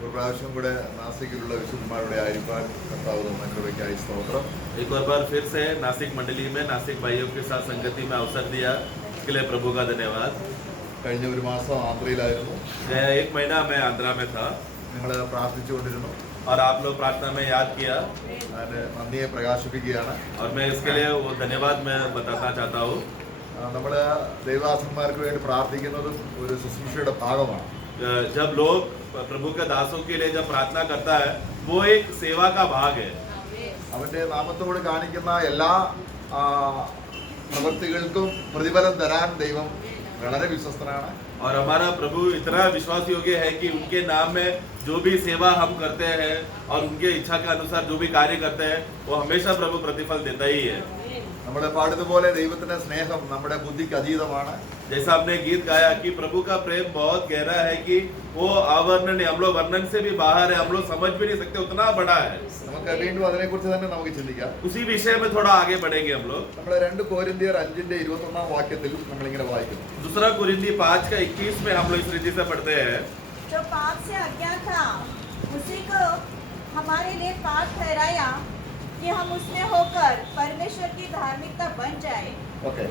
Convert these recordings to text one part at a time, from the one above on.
ഒരു പ്രാവശ്യം കൂടെ നാസിക്കിലുള്ള വിശുദ്ധന്മാരുടെ ആയിരിക്കാൻ കർത്താവ് തന്ന കൃപയ്ക്കായി സ്തോത്രം. एक और बार फिर से नासिक मंडली में नासिक भाइयों के साथ संगति में अवसर दिया इसके लिए प्रभु का धन्यवाद. കഴിഞ്ഞ ഒരു മാസം ആന്ധ്രയിലായിരുന്നു. एक महीना मैं आंध्रा में था ഞങ്ങൾ പ്രാർത്ഥിച്ചുകൊണ്ടിരുന്നു. और आप लोग प्रार्थना में याद किया അതിന് നന്ദിയെ പ്രകാശിപ്പിക്കുകയാണ്. और मैं इसके लिए वो धन्यवाद मैं बताना चाहता हूँ. നമ്മൾ ദൈവദാസന്മാർക്ക് വേണ്ടി പ്രാർത്ഥിക്കുന്നതും ഒരു ശുശ്രൂഷയുടെ ഭാഗമാണ്. जब लोग प्रभु के दासों के लिए जब प्रार्थना करता है वो एक सेवा का भाग है. അവന്റെ നാമത്തോട് കാണിക്കുന്ന എല്ലാ പ്രവൃത്തികൾക്കും പ്രതിഫലം തരാൻ ദൈവം വളരെ വിശ്വസ്തനാണ്. और हमारा प्रभु इतना विश्वास योग्य है कि उनके नाम में जो भी सेवा हम करते हैं और उनके इच्छा के अनुसार जो भी कार्य करते हैं वो हमेशा प्रभु प्रतिफल देता ही है. നമ്മൾ പാടുന്നതുപോലെ ദൈവത്തിന്റെ സ്നേഹം നമ്മുടെ ബുദ്ധിക്ക് അതീതമാണ്. जैसा आपने गीत गाया कि प्रभु का प्रेम बहुत गहरा है कि वो अवर्णनीय, हम लोग वर्णन से भी बाहर है, हम लोग समझ भी नहीं सकते, उतना बड़ा है. നമുക്ക് വീണ്ടും അതിനെക്കുറിച്ച് തന്നെ നമുക്ക് ചിന്തിക്കാം. उसी विषय में थोड़ा आगे बढ़ेंगे हम लोग. നമ്മൾ 2 കൊരിന്ത്യർ 5:21 വാക്യത്തിൽ നമ്മൾ ഇങ്ങനെ വായിക്കുന്നു. दूसरा कुरिन्थी 5:21 में हम लोग इस रीति से पढ़ते हैं. जो पाप से अज्ञात था उसी को हमारे लिए पाप ठहराया कि हम उसमें होकर परमेश्वर की धार्मिकता बन जाए. ഓക്കേ,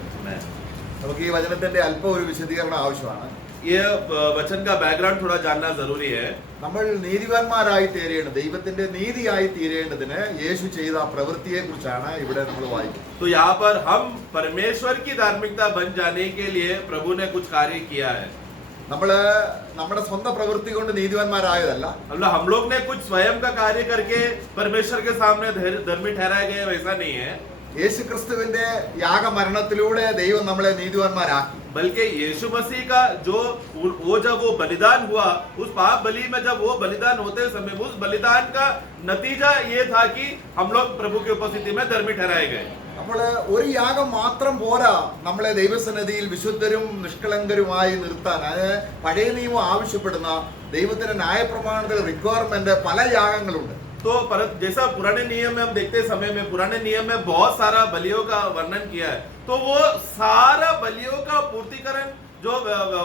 നമുക്ക് ഈ വചനത്തിന്റെ അല്പം ഒരു വിശദീകരണം ആവശ്യമാണ്. ये वचन का बैकग्राउंड थोड़ा जानना जरूरी है. നമ്മൾ നീതിമാന്മാരായി തീരേണ്ടത്, ദൈവത്തിന്റെ നീതിയായി തീരേണ്ടതിന് യേശു ചെയ്ത പ്രവൃത്തിയെ കുറിച്ചാണ് ഇവിടെ നമ്മൾ വായിക്കുന്നത്. तो यहाँ पर हम परमेश्वर की धार्मिकता बन जाने के लिए प्रभु ने कुछ कार्य किया है. നമ്മള് നമ്മുടെ സ്വന്തം പ്രവൃത്തി കൊണ്ട് നീതിമാന്മാരായതല്ല. मतलब हम लोग ने कुछ स्वयं का कार्य करके परमेश्वर के सामने धर्मी ठहराए गए, वैसा नहीं है. യേശു ക്രിസ്തുവിന്റെ യാഗമരണത്തിലൂടെ ദൈവം നമ്മളെ നീതിമാന്മാരാക്കി. बल्कि यीशु मसीह का जो वो जब वो बलिदान हुआ, उस पाप बलि में जब वो बलिदान होते समय उस बलिदान का नतीजा ये था कि हम लोग प्रभु की उपस्थिति में धर्मी ठहराए गए. അപ്പോൾ ഒരു യാഗം മാത്രം പോരാ നമ്മളെ ദൈവസന്നിധിയിൽ വിശുദ്ധരും നിഷ്കളങ്കരുമായി നിർത്താൻ. അത് പഴയ നിയമം ആവശ്യപ്പെടുന്ന ദൈവത്തിന്റെ ന്യായപ്രമാണത്തിലെ റിക്വയർമെന്റ് പല യാഗങ്ങളുണ്ട്. तो जैसा पुराने नियम में हम देखते समय में पुराने नियम में बहुत सारा बलियों का वर्णन किया है, तो वो सारा बलियों का पूर्तिकरण जो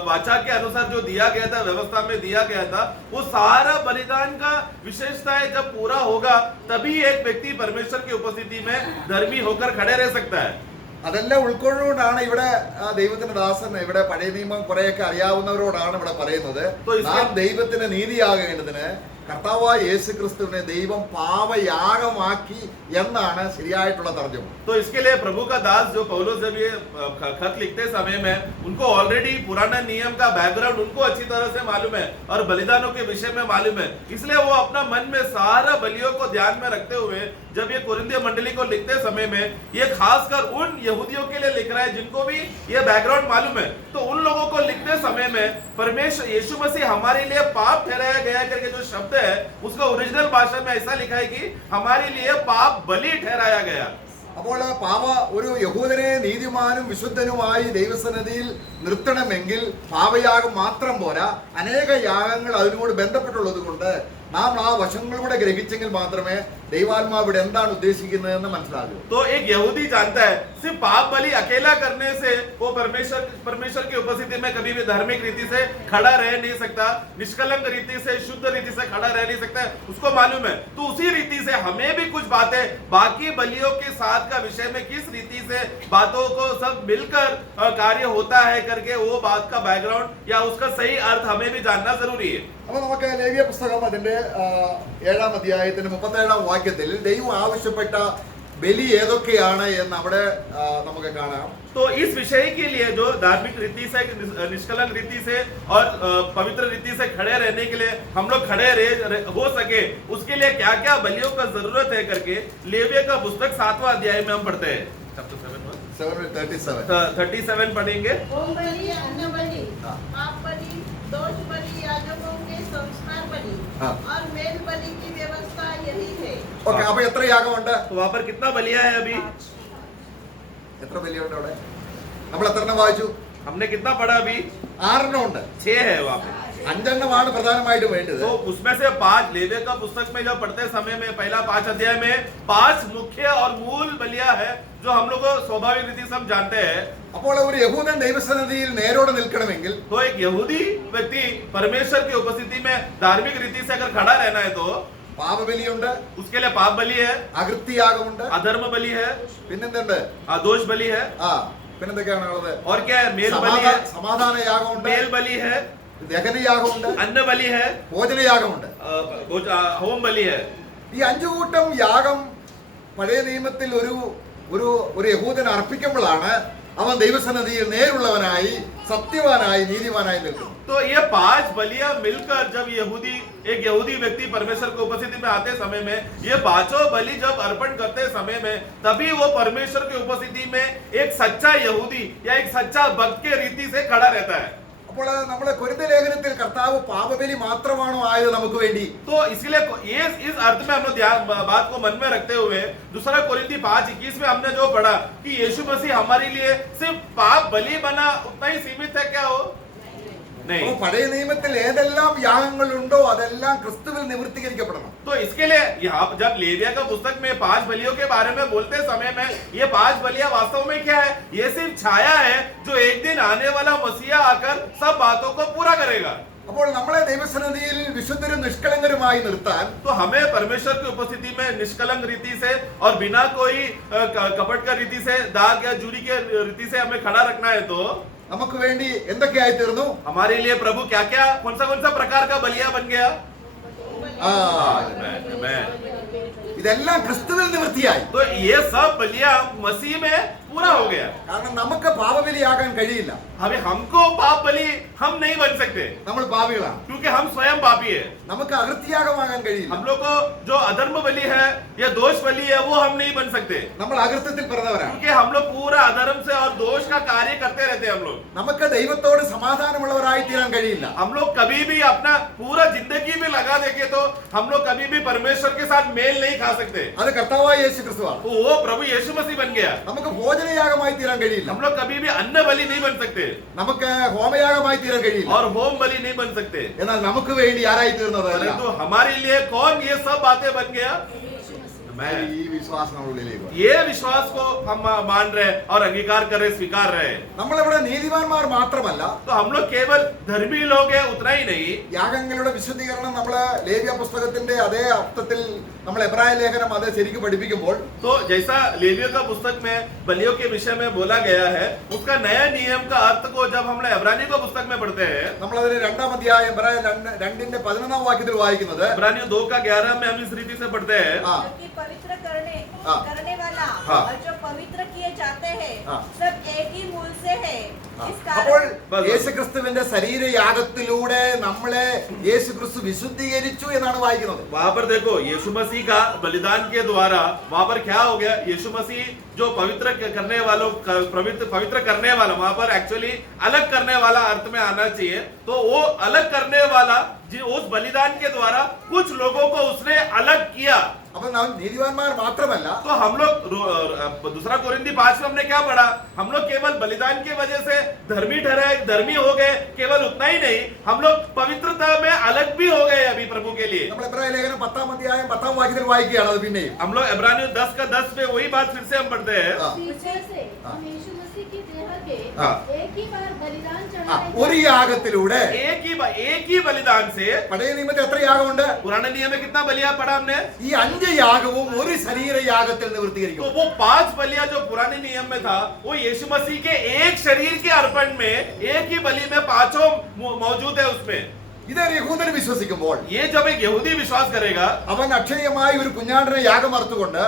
वाचा के अनुसार जो दिया गया था, व्यवस्था में दिया गया था, वो सारा बलिदान का विशेषता है. जब पूरा होगा तभी एक व्यक्ति परमेश्वर की उपस्थिति में धर्मी होकर खड़े रह सकता है. അതെല്ലാം ഉൾക്കൊള്ളുകൊണ്ടാണ് ഇവിടെ ദൈവത്തിന്റെ ദാസൻ ഇവിടെ പഴയ നിയമം കുറെയൊക്കെ അറിയാവുന്നവരോടാണ് ഇവിടെ പറയുന്നത്. നാം ദൈവത്തിന്റെ നീതിയാകേണ്ടതിന് കർത്താവായ യേശു ക്രിസ്തുവിനെ ദൈവം പാപയാഗമാക്കി എന്നാണ് ശരിയായിട്ടുള്ള തർജ്ജമ. तो इसके लिए प्रभु का दास जो पौलुस जब ये खत लिखते समय में उनको ऑलरेडी पुराना नियम का बैकग्राउंड उनको अच्छी तरह से मालूम है और बलिदानों के विषय में मालूम है, इसलिए वो अपना मन में सारा बलियों को ध्यान में रखते हुए जब ये कुरिन्थियों मंडली को लिखते समय में ये खासकर उन यहूदियों के लिए लिख रहा है जिनको भी ये बैकग्राउंड मालूम है. तो उन लोगों को लिखते समय में परमेश्वर यीशु मसीह हमारे लिए पाप ठहराया गया करके जो शब्द है उसका ओरिजिनल भाषा में ऐसा लिखा है कि हमारे लिए पाप बलि ठहराया गया. അപ്പോൾ ഒരു യഹൂദനെ നീതിമാനും വിശുദ്ധനുമായി ദൈവസന്നിധിയിൽ നിർത്തണമെങ്കിൽ പാപയാഗം മാത്രം പോരാ, അനേക യാഗങ്ങൾ അതിനോട് ബന്ധപ്പെട്ടുള്ളത് കൊണ്ട് നാം ആ വശങ്ങളിലൂടെ ഗ്രഹിച്ചെങ്കിൽ മാത്രമേ ദൈവാത്മാവ് ഇവിടെ എന്താണ് ഉദ്ദേശിക്കുന്നതെന്ന് മനസ്സിലാകൂ. तो एक यहूदी जानता है सिर्फ पाप बलि अकेला करने से वो परमेश्वर की उपस्थिति में कभी भी धार्मिक रीति से खड़ा रह नहीं सकता, निष्कलंक रीति से शुद्ध रीति से खड़ा रह नहीं सकता, उसको मालूम है. तो उसी रीति से हमें भी कुछ बातें बाकी बलियों के साथ का विषय में किस रीति से बातों को सब मिलकर कार्य होता है करके वो बात का बैकग्राउंड या उसका सही अर्थ हमें भी जानना जरूरी है. അപ്പൊ നമുക്ക് ലേവ്യ പുസ്തകം അതിന്റെ 7-ാം അധ്യായത്തിന്റെ 37-ാം വാക്യത്തിൽ ദൈവം ആവശ്യപ്പെട്ട ബലി ഏതൊക്കെയാണ് എന്ന് അവിടെ നമുക്ക് കാണാം. तो इस विषय के लिए जो धार्मिक रीति से निष्कलंक रीति से और पवित्र रीति से खड़े रहने के लिए हम लोग खड़े हो सके उसके लिए क्या क्या बलियों का जरूरत है करके लेविय का पुस्तक 7वां अध्याय में हम पढ़ते हैं. चैप्टर 37 पढ़ेंगे. होम बलि, अन्न बलि, पाप बलि, दोष बलि, याजकों के संस्कार बलि और मेल बलि की व्यवस्था यही है. ഓക്കെ, അപ്പൊ എത്ര യാഗമുണ്ട്? तो वहां पर कितना बलिया है अभी? എത്ര ബലിയുണ്ട് അവിടെ? നമ്മൾ എത്ര എണ്ണം വായിച്ചു? हमने कितना पढ़ा अभी? 6 ഉണ്ട്. 6 है वहां पे. അഞ്ചെണ്ണമാണ് പ്രധാനമായിട്ടും വേണ്ടത്. तो उसमें से 5 लेवी का पुस्तक में जब पढ़ते समय में पहला 5 अध्याय में 5 मुख्य और मूल बलियां है जो हम लोग को स्वाभाविक रीति से हम जानते हैं. അപ്പോൾ ഒരു യഹൂദൻ ദൈവസന്നിധിയിൽ നേരോടെ നിൽക്കണമെങ്കിൽ तो एक यहूदी व्यक्ति परमेश्वर की उपस्थिति में धार्मिक रीति से अगर खड़ा रहना है तो പാപബലിയുണ്ട്, उसके लिए पाप बलि है, അകൃത്യയാഗമുണ്ട്, अधर्म बलि है, പിന്നെന്തുണ്ട്? दोष बलि है, പിന്നെന്തൊക്കെയാണ് ഉള്ളത്? और क्या है? मेल बलि है, സമാധാന യാഗമുണ്ട്, मेल बलि है, ദഹനയാഗമുണ്ട്, अन्न बलि है, ഭോജനയാഗമുണ്ട്. होम बलि है. ഈ അഞ്ചു കൂട്ടം യാഗം പഴയ നിയമത്തിൽ ഒരു യഹൂദൻ അർപ്പിക്കുമ്പോഴാണ് അവൻ ദൈവസന്നിധിയിൽ നേരുള്ളവനായി സത്യവാനായി നീതിമാനായി നിൽക്കുന്നത്. तो ये 5 बलियां मिलकर जब एक यहूदी व्यक्ति परमेश्वर की उपस्थिति में आते समय में ये 5 बलि जब अर्पण करते समय में तभी वो परमेश्वर की उपस्थिति में एक सच्चा यहूदी या एक सच्चा भक्त के रीति से खड़ा रहता है. അപ്പോൾ നമ്മളെ കൊരിന്ത്യർ ലേഖനത്തിൽ കർത്താവ് പാപബലി മാത്രമാണോ ആയത് നമുക്ക് വേണ്ടി? तो इसलिए इस अर्थ में हम लोग बात को मन में रखते हुए दूसरा कोरिन्थी 5:21 में हमने जो पढ़ा कि यीशु मसीह हमारे लिए सिर्फ पाप बलि बना उतना ही सीमित है क्या हो? नहीं. പഴയ നിയമത്തിൽ ഏതെല്ലാം യാഗങ്ങളുണ്ടോ അതെല്ലാം ക്രിസ്തുവിൽ നിവൃത്തീകരിക്കപ്പെടണം. तो इसके लिए यहाँ जब लेविया का पुस्तक में 5 बलियों के बारे में बोलते समय में ये 5 बलियां वास्तव में क्या है? ये सिर्फ छाया है जो एक दिन आने वाला मसीहा आकर सब बातों को पूरा करेगा. അപ്പോൾ നമ്മളെ ദൈവസന്നിധിയിൽ വിശുദ്ധരും നിഷ്കളങ്കരുമായി നിർത്താൻ तो हमें परमेश्वर की उपस्थिति में निष्कलंक रीति से और बिना कोई कपट का रीति से दाग या जूरी के रीति से हमें खड़ा रखना है तो നമുക്ക് വേണ്ടി എന്തൊക്കെയായി തീർന്നു? हमारे लिए प्रभु क्या क्या कौन सा प्रकार का बलिया बन गया? ഇതെല്ലാം ക്രിസ്തുവിൽ നിവൃത്തിയായി. तो ये सब बलिया मसीह में पूरा हो गया. കാരണം നമുക്ക് പാപബലിയാകാൻ കഴിയില്ല. अभी हमको पाप बलि हम नहीं बन सकते നമ്മൾ പാപികളാണ്. क्योंकि हम स्वयं पापी है. നമുക്ക് അകൃത്യയാഗമാകാൻ കഴിയില്ല. हम लोग को जो अधर्म बलि है या दोष बलि है वो हम नहीं बन सकते നമ്മൾ അകൃത്യത്തിൽ പിറന്നവരാണ്. क्योंकि हम लोग पूरा अधर्म से और दोष का कार्य करते रहते हैं. हम लोग നമുക്ക് ദൈവത്തോട് സമാധാനമുള്ളവരായി തീരാൻ കഴിയില്ല. हम लोग कभी भी अपना पूरा जिंदगी में लगा देंगे तो हम लोग कभी भी परमेश्वर के साथ मेल नहीं खा सकते. അത് കർത്താവായ യേശു ക്രിസ്തുവാണ്. वो प्रभु यीशु मसीह बन गया. നമുക്ക് ഭോജനയാഗമായി തീരാൻ കഴിയില്ല. हम लोग कभी भी अन्न बलि नहीं बन सकते നമുക്ക് ഹോമയാഗമായി തീരാൻ കഴിയില്ല. और होम बलि नहीं बन सकते. എന്നാൽ നമുക്ക് വേണ്ടി ആരായി തീർന്നത്? परंतु हमारे लिए कौन ये सब बातें बन गया? ഈ വിശ്വാസം നമ്മളിലേക്ക് ये विश्वास को हम मान रहे और अंगीकार कर रहे, स्वीकार रहे. നമ്മളിവിടെ നീതിമാന്മാർ മാത്രമല്ല, तो हम लोग केवल धर्मी लोग हैं उतना ही नहीं. യാഗങ്ങളുടെ വിശുദ്ധീകരണം നമ്മള് ലേവ്യ പുസ്തകത്തിന്റെ അതേ അർത്ഥത്തിൽ നമ്മൾ എബ്രായ ലേഖനം അത് ശരിക്കും പഠിപ്പിക്കുമ്പോൾ तो जैसा लेवियों का पुस्तक में बलियों के विषय में बोला गया है उसका नया नियम का अर्थ को जब हम इब्रानियों का पुस्तक में पढ़ते हैं നമ്മൾ അതിന് 2-ാം അധ്യായം എബ്രായ 2-ന്റെ 11-ാം വാക്യത്തിൽ വായിക്കുന്നത് इब्रानियों 2:11 में हम इस रीति से पढ़ते हैं क्योंकि पवित्र करने वाला हाँ। और जो पवित्र किए जाते हैं हाँ। सब एक ही मूल से है. इस അപ്പോൾ कारण യേശുക്രിസ്തുവിന്റെ ശരീരയാഗത്തിലൂടെ നമ്മളെ യേശുക്രിസ്തു വിശുദ്ധീകരിച്ചു എന്നാണ് വായിക്കുന്നത്. वहां पर देखो यीशु मसीह का बलिदान के द्वारा वहां पर क्या हो गया? यीशु मसीह जो पवित्र करने वाला वहां पर एक्चुअली अलग करने वाला अर्थ में आना चाहिए. तो वो अलग करने वाला उस बलिदान के द्वारा कुछ लोगों को उसने अलग किया. അപ്പൊ നാം നീതിമാന്മാർ മാത്രമല്ല, तो हम लोग दूसरा कोरिन्थी 5 में हमने क्या पढ़ा? हम लोग केवल बलिदान की वजह से धर्मी हो गए. केवल उतना ही नहीं, हम लोग पवित्रता में अलग भी हो गए अभी प्रभु के लिए. നമ്മൾ എബ്രായ ലേഖനം 10-ാം അധ്യായം 10-ാം വാക്യത്തിൽ വായിക്കുകയാണ്. അത് പിന്നെയും हम लोग इब्रानियों 10:10 में वही बात फिर से हम पढ़ते हैं. ईश्वर से हम यीशु मसीह की देह के हाँ। एक ही बार बलिदान ആ, चढ़ाने ഒരു യാഗത്തിലൂടെ एक ही बलिदान से പഴയ നിയമത്തിൽ എത്ര യാഗമുണ്ട്? पुराने नियम में कितना बलिया पढ़ा हमने? ഈ 5 യാഗവും ഒരു ശരീരയാഗത്തിൽ तो നിവൃത്തീകരിക്കും. वो 5 बलिया जो पुराने नियम में था वो यीशु मसीह के एक शरीर के अर्पण में एक ही बलि में 5 मौजूद है. उसमें ഇതൊരു യഹൂദൻ വിശ്വസിക്കുമ്പോൾ ये जब एक यहूदी विश्वास करेगा അവൻ അക്ഷയമായി ഒരു കുഞ്ഞാടിനെ യാഗമറുത്തുകൊണ്ട്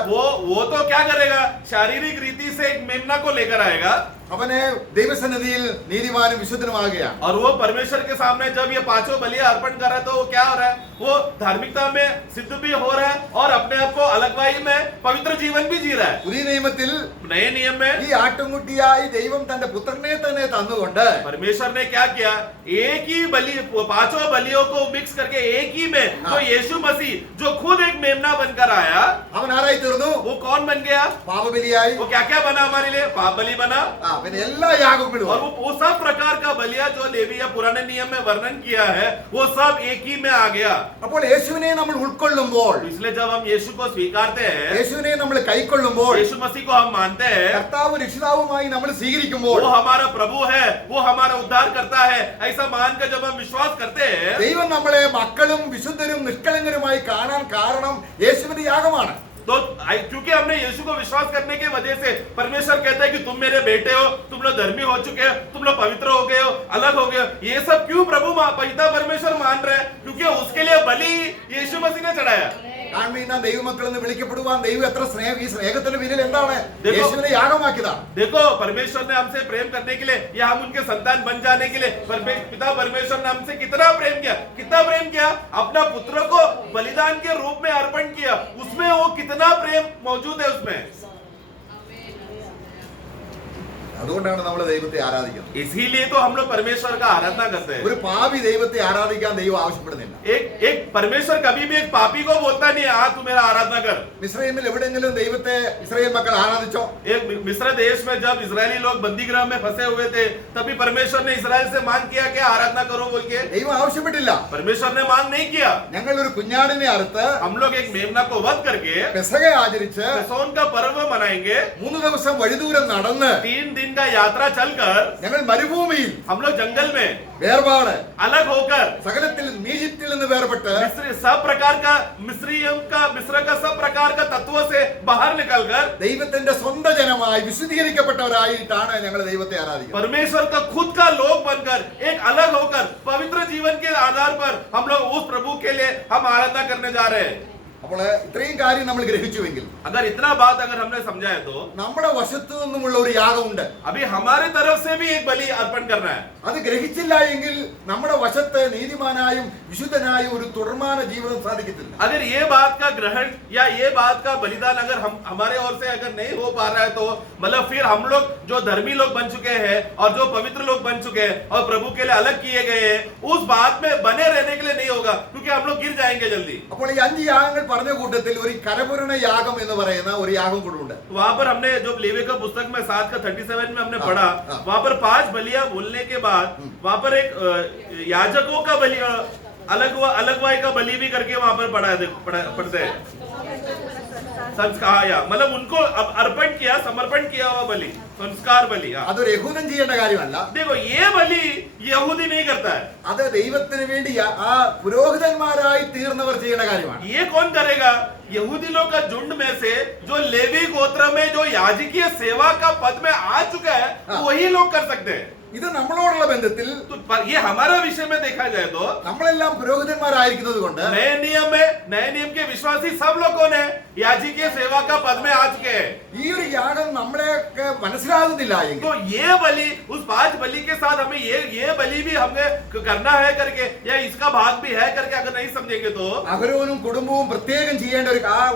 वो तो क्या करेगा? शारीरिक रीति से एक मेमना को लेकर आएगा അവനെ ദൈവസന്നിധിയിൽ നീതിമാനും വിശുദ്ധനുമാകുകയാണ്. और वो परमेश्वर के सामने जब ये 5 बलियां अर्पण कर रहा है तो वो क्या हो रहा है? वो धार्मिकता में सिद्ध भी हो रहा है और अपने आप को अलगवाई में पवित्र जीवन भी जी रहा है. പുതിയ നിയമത്തിൽ नए नियम में ഈ ആട്ടുംകുട്ടിയായി ദൈവം തന്റെ പുത്രനെ തന്നെ തന്നുകൊണ്ട് परमेश्वर ने क्या किया? एक ही बलि 5 बलियों को मिक्स करके एक ही में जो यीशु मसीह जो खुद एक मेमना बनकर आया അവൻ ആരായി തീർന്നു? वो कौन बन गया? പാപബലിയായി. वो क्या क्या बना हमारे लिए? पाप बलि बना, പിന്നെ എല്ലാ യാഗങ്ങളും और वो सब प्रकार का बलिया जो लेवी या पुराने नियम में वर्णन किया है वो सब एक ही में आ गया। അപ്പോൾ യേശുവിനെ നമ്മൾ ഉൾക്കൊള്ളുമ്പോൾ, इसलिए जब हम यीशु को स्वीकारते हैं, യേശുവിനെ നമ്മൾ കൈക്കൊള്ളുമ്പോൾ, यीशु मसीह को हम मानते हैं, കർത്താവ് രക്ഷിതാവുമായി നമ്മൾ സ്വീകരിക്കുമ്പോൾ, वो हमारा प्रभु है, वो हमारा उद्धार करता है, ऐसा मानकर जब हम विश्वास करते हैं, ദൈവം നമ്മളെ മക്കളും വിശുദ്ധരും നിഷ്കളങ്കരുമായി കാണാൻ കാരണം യേശുവിന്റെ യാഗമാണ്. तो क्योंकि हमने यीशु को विश्वास करने की वजह से परमेश्वर कहता है कि तुम मेरे बेटे हो, तुम लोग धर्मी हो चुके हो, तुम लोग पवित्र हो गए हो, अलग हो गए हो। ये सब क्यों प्रभु पिता परमेश्वर मान रहे हैं? क्योंकि उसके लिए बलि यीशु मसीह ने चढ़ाया। കാരണം ഇന്ന് ദൈവമക്കൾ എന്ന് വിളിക്കപ്പെടുവാൻ ദൈവം എത്ര സ്നേഹം, ഈ സ്നേഹത്തിന്റെ പിന്നിൽ എന്താണ്? देखो- യേശുവിനെ യാഗമാക്കിയതാണ്. देखो, परमेश्वर ने हमसे प्रेम करने के लिए या हम उनके संतान बन जाने के लिए पिता परमेश्वर ने हमसे कितना प्रेम किया, अपना पुत्र को बलिदान के रूप में अर्पण किया। उसमें वो कितना प्रेम मौजूद है उसमें। അതുകൊണ്ടാണ് നമ്മൾ ദൈവത്തെ ആരാധിക്കുന്നത്. इसीलिए तो हम लोग परमेश्वर का आराधना करते हैं। ഒരു പാപി ദൈവത്തെ ആരാധിക്കാൻ ദൈവം ആവശ്യപ്പെടുന്നില്ല. एक परमेश्वर कभी भी एक पापी को बोलता नहीं है तू मेरा आराधना कर। മിസ്രയീമിൽ എവിടെയെങ്കിലും ദൈവത്തെ ഇസ്രായേൽ മക്കൾ ആരാധിച്ചോ? एक मिस्र देश में जब इजरायली लोग बंदी गृह में फंसे हुए थे, तभी परमेश्वर ने इजराइल से मांग किया कि आराधना करो बोल के? ദൈവം ആവശ്യപ്പെട്ടില്ല. परमेश्वर ने मांग नहीं किया। ഞങ്ങൾ ഒരു കുഞ്ഞാടിനെ അറുത്ത് हम लोग एक मेमना को वध करके പെസഹ ആചരിച്ച് सोन का पर्व मनाएंगे। 3 ദിവസം വഴിദൂരം നടന്ന് 3 दिन का यात्रा चलकर ഞങ്ങൾ മരുഭൂമിയിൽ हम लोग जंगल में വേർപാട് अलग होकर സകലത്തിൽ ഈജിപ്തിൽ നിന്ന് വേർപെട്ട് मिस्र का सब प्रकार का तत्वों से बाहर निकलकर ദൈവത്തിന്റെ സ്വന്തം ജനമായി വിശുദ്ധീകരിക്കപ്പെട്ടവരായിട്ടാണ് ഞങ്ങൾ ദൈവത്തെ ആരാധിക്കുന്നത്. परमेश्वर का खुद का लोग बनकर एक अलग होकर पवित्र जीवन के आधार पर हम लोग उस प्रभु के लिए हम आराधना करने जा रहे हैं। അപ്പോൾ ഇത്രയും കാര്യം നമ്മൾ ഗ്രഹിച്ചുവെങ്കിൽ अगर इतना बात अगर हमने समझा है तो നമ്മുടെ വശത്തു നിന്നുമുള്ള ഒരു യാഗമുണ്ട്. अभी हमारे तरफ से भी एक बलि अर्पण करना है। അത് ഗ്രഹിച്ചില്ല എങ്കിൽ നമ്മുടെ വശത്ത് നീതിമാനായും വിശുദ്ധനായും ഒരു തുടർമാന ജീവിതം സാധിക്കത്തില്ല. अगर ये बात का ग्रहण या ये बात का बलिदान अगर हम हमारे ओर से अगर नहीं हो पा रहा है, तो मतलब फिर हम लोग जो धर्मी लोग बन चुके हैं और जो पवित्र लोग बन चुके हैं और प्रभु के लिए अलग किए गए हैं, उस बात में बने रहने के लिए नहीं होगा, क्योंकि हम लोग गिर जाएंगे जल्दी। അപ്പോൾ ഈ 5 യാഗങ്ങൾ പറഞ്ഞ കൂട്ടത്തിൽ ഒരു കരപൂരണ യാഗം എന്ന് പറയുന്ന ഒരു യാഗം കൂടെ ഉണ്ട്. वहां पर हमने जो लेवी का पुस्तक में 7 का 37 में हमने हाँ, पढ़ा, हाँ। वहां पर 5 बलियां बोलने के बाद वहां पर एक याजकों का बलि अलगवाई का बलि भी करके वहां पर पढ़ते हैं। संस्कार या मतलब उनको अब अर्पण किया, समर्पण किया हुआ बलि, संस्कार बलि। हाँ। അതൊരു യഹൂദൻ ചെയ്യേണ്ട കാര്യമല്ല. देखो ये बलि यहूदी नहीं करता है, അത് ദൈവത്തിന് വേണ്ടി ആ പുരോഹിതന്മാരായി തീർന്നവർ ചെയ്യേണ്ട കാര്യമാണ്. ये कौन करेगा? यहूदी लोग का झुंड में से जो लेवी गोत्र में जो याजकीय सेवा का पद में आ चुका है, हाँ। वही लोग कर सकते हैं। ഇത് നമ്മളോടുള്ള ബന്ധത്തിൽ तो ये हमारा विषय में देखा जाए तो നമ്മളെല്ലാം പുരോഹിതന്മാരായിരിക്കുന്നത് കൊണ്ട് नए नियम के विश्वासी सब लोग कौन है? याजकीय सेवा का पद में आ चुके हैं। ഈ ഒരു യാഗം നമ്മളെ മനസ്സിലാകുന്നില്ല എങ്കിൽ तो ये बलि उस 5 बलि के साथ हमें ये बलि भी हमें करना है करके या इसका भाग भी है करके अगर नहीं समझेंगे तो അഹരോനും കുടുംബവും പ്രത്യേകം ചെയ്യേണ്ട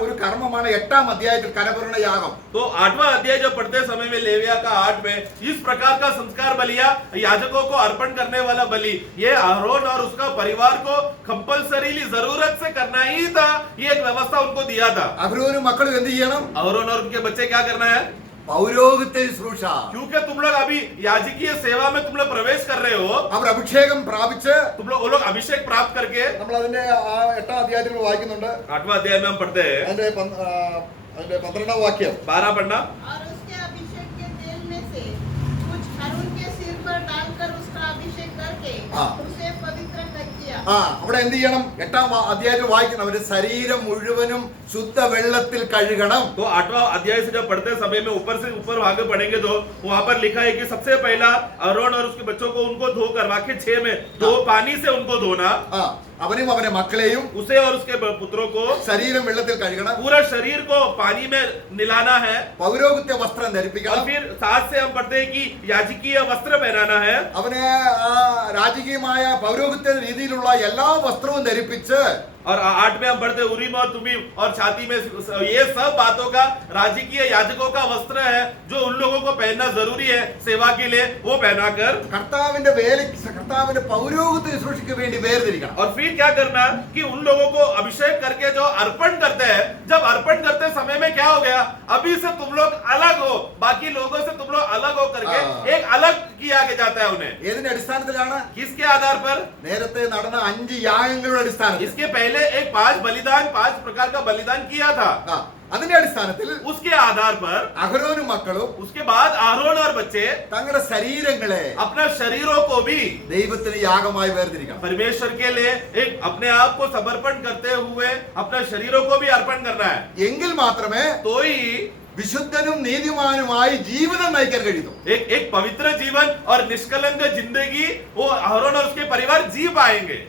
ഒരു കർമ്മമാണ് 8ാം അധ്യായത്തിൽ കരപൂരണ യാഗം. तो 8वां अध्याय जो पढ़ते समय में लेविया का 8 में इस प्रकार का संस्कार बलिया याजकों को अर्पण करने वाला बलि ये अहरोन और उसका परिवार को कंपलसरीली जरूरत से करना ही था। ये एक व्यवस्था उनको दिया था। അഹരോനും മക്കളും എന്ത് ചെയ്യണം? अहरोन और उनके बच्चे क्या करना है? പൗരോഹിത്യ ശുശ്രൂഷ. क्योंकि तुम लोग अभी याजकीय सेवा में तुम लोग प्रवेश कर रहे हो, അവർ അഭിഷേകം പ്രാപിച്ച് वो लोग अभिषेक प्राप्त करके നമ്മൾ അതിന്റെ 8ാം അധ്യായത്തിൽ വായിക്കുന്നുണ്ട്. 8वां अध्याय में हम पढ़ते हैं, അതിന്റെ 12ാം വാക്യം. 12 पढ़ना। और उसके अभिषेक के तेल में से कुछ हारून के सिर पर डालकर उसका अभिषेक करके हाँ। उसे पवित्र कर दिया। അവിടെ എന്ത് ചെയ്യണം? 8ാം അധ്യായത്തിൽ വായിക്കണം, അവരുടെ ശരീരം മുഴുവനും ശുദ്ധ വെള്ളത്തിൽ കഴുകണം. तो 8वां अध्याय से जब पढ़ते समय में ऊपर से ऊपर आगे पढ़ेंगे तो वहां पर लिखा है कि सबसे पहला अहरोन और उसके बच्चों को उनको धोकर, वाक्य 6 में दो पानी से उनको धोना, അവനും അവന്റെ മക്കളെയും उसे और उसके पुत्रों को ശരീരം വെള്ളത്തിൽ കഴുകണം. पूरा शरीर को पानी में निलाना है। പൗരോഹിത്യ വസ്ത്രം और ധരിപ്പിക്കണം. फिर 7 से हम पढ़ते हैं कि याजकीय वस्त्र पहनाना है। അവനെ രാജകീയമായ പൗരോഹിത്യ രീതിയിലുള്ള എല്ലാ വസ്ത്രവും ധരിപ്പിച്ച് और 8 में हम पढ़ते उरीम और तुमीम और छाती में, ये सब बातों का राजकीय याजकों का वस्त्र है जो उन लोगों को पहनना जरूरी है सेवा के लिए, वो पहनाकर കർത്താവിന്റെ വേലയ്ക്ക് കർത്താവിന്റെ പൗരോഹിത്യ ശുശ്രൂഷയ്ക്ക് വേണ്ടി വേർതിരിക്കണം. और फिर क्या करना कि उन लोगों को अभिषेक करके जो अर्पण करते हैं, जब अर्पण करते समय में क्या हो गया, अभी से तुम लोग अलग हो, बाकी लोगों से तुम लोग अलग हो करके एक अलग किया के जाता है उन्हें. ഏതിന്റെ അടിസ്ഥാനത്തിലാണ്? किसके आधार पर? നേരത്തെ നടന്ന 5 യാഗങ്ങളുടെ അടിസ്ഥാനത്തിൽ. इसके पहले एक 5 बलिदान, 5 प्रकार का बलिदान किया था. അതിന്റെ അടിസ്ഥാനത്തിൽ उसके आधार पर അഹരോനും മക്കളും उसके बाद आरोन और बच्चे തങ്ങളുടെ ശരീരങ്ങളെ अपना शरीरों को भी ദൈവത്തിന് യാഗമായി വേർതിരിക്കണം. परमेश्वर के लिए एक अपने आप को समर्पण करते हुए अपना शरीरों को भी अर्पण करना है. എങ്കിൽ മാത്രമേ तो ही വിശുദ്ധനും നീതിമാനുമായി ജീവിതം നയിക്കാൻ കഴിയുന്നു. एक पवित्र जीवन और निष्कलंक जिंदगी वो आरोन और उसके परिवार जी पाएंगे.